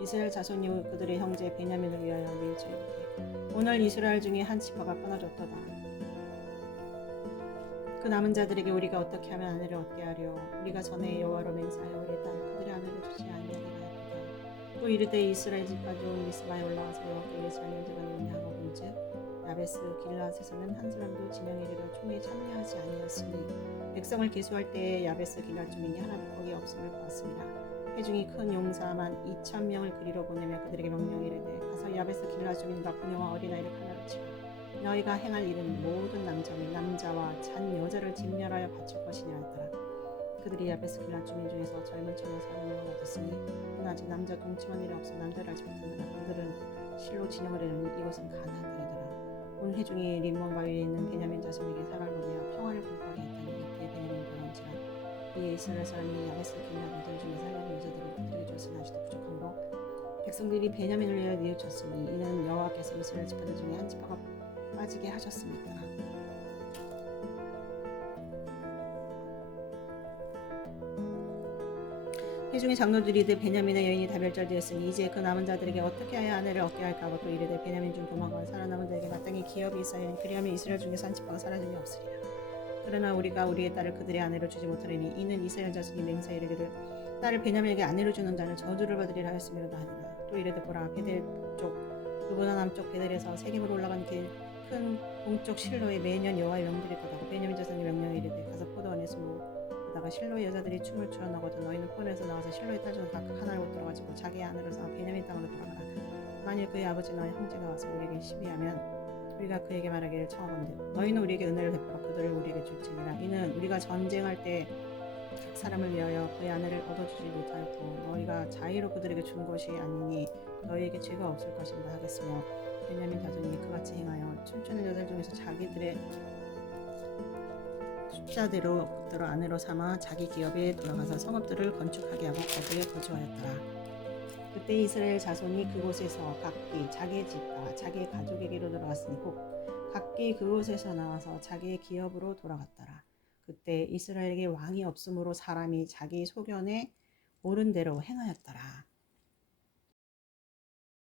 이스라엘 자손이 그들의 형제 베냐민을 위하여 뉘우쳐 이르되 오늘 이스라엘 중에 한 지파가 끊어졌도다. 그 남은 자들에게 우리가 어떻게 하면 아내를 얻게 하려 우리가 전에 여호와로 맹세하여 우리의 딸을 그들의 아내로 주지 아니하리라 하였도다. 또 이르되 이스라엘 지파 중 미스바에 올라와서 여호와께 이르지 아니한 자가 누구냐 하고 본즉 야베스 길앗에서는 한 사람도 진영에 이르러 총에 참여하지 아니하였으니 백성을 계수할 때에 야베스 길앗 주민이 하나도 거기 없음을 보았습니다. 회중이 큰 용사만 2,000명을 그리로 보내며 그들에게 명령이 이르되 가서 야베스 길앗 주민과 부녀와 어린아이를 칼날로 치라. 너희가 행할 일은 모든 남자 및 남자와 잔 여자를 진멸하여 바칠 것이니라 했더라. 그들이 야베스 길앗 주민 중에서 젊은 처녀 30명을 얻었으니 그는 아직 남자 동침한 일이 없어 남자를 알지 못하느라 그들은 실로 진영을 이르니 이곳은 가나안 땅이더라. 온 회중이 림몬 바위에 있는 베냐민 자손에게 사람을 보내어 평화를 공포하게 했더니 이때 베냐민이 돌아온지라. 이에 이스라엘 사람이 야베스 길앗 여자들 중에 살려는 여자들을 그들에게 줬으나 아직도 부족함으로 백성들이 베냐민을 위하여 뉘우쳤으니 이는 여호와께서 이스라엘 지파들 중에 한 지파가 빠지게 하셨습니다. 회중의 장로들이 이르되 베냐민의 여인이 다 멸절되었으니 이제 그 남은 자들에게 어떻게 하여 아내를 얻게 할까 하고 또 이르되 베냐민 중 도망가 살아남은 자에게 마땅히 기업이 있어야 그리하면 이스라엘 중에서 한 지파가 사라짐이 없으리라. 그러나 우리가 우리의 딸을 그들의 아내로 주지 못하리니 이는 이스라엘 자손이 맹세하여 이르기를 딸을 베냐민에게 아내로 주는 자는 저주를 받으리라 하였음이로다 하니라. 또 이르되 보라 베델 북쪽 그보다 남쪽 베델에서 세겜으로 올라간 길 큰 동쪽 실로에 매년 여호와의 명들이 있다고 베냐민 자손이 명령에 이르되 가서 포도원에 숨으다가 실로의 여자들이 춤을 추어 나거든 너희는 포도원에서 나와서 실로의 딸 중 각각 하나를 못 들어가지고 자기의 아내로 삼아 베냐민 땅으로 돌아가라. 만일 그의 아버지나 형제가 와서 우리에게 시비하면 우리가 그에게 말하기를 청하건대 너희는 우리에게 은혜를 베풀어 그들을 우리에게 줄지니라. 이는 우리가 전쟁할 때 각 사람을 위하여 그의 아내를 얻어주지 못하였고 너희가 자의로 그들에게 준 것이 아니니 너희에게 죄가 없을 것인가 하겠으며 베냐민 자손이 그같이 행하여 춤추는 여자들 중에서 자기들의 숫자대로 그들을 아내로 삼아 자기 기업에 돌아가서 성읍들을 건축하게 하고 거기에 거주하였더라. 그때 이스라엘 자손이 그곳에서 각기 자기의 집과 자기의 가족에게로 돌아갔으니 곧 각기 그곳에서 나와서 자기의 기업으로 돌아갔더라. 그때 이스라엘에게 왕이 없으므로 사람이 자기 소견에 옳은 대로 행하였더라.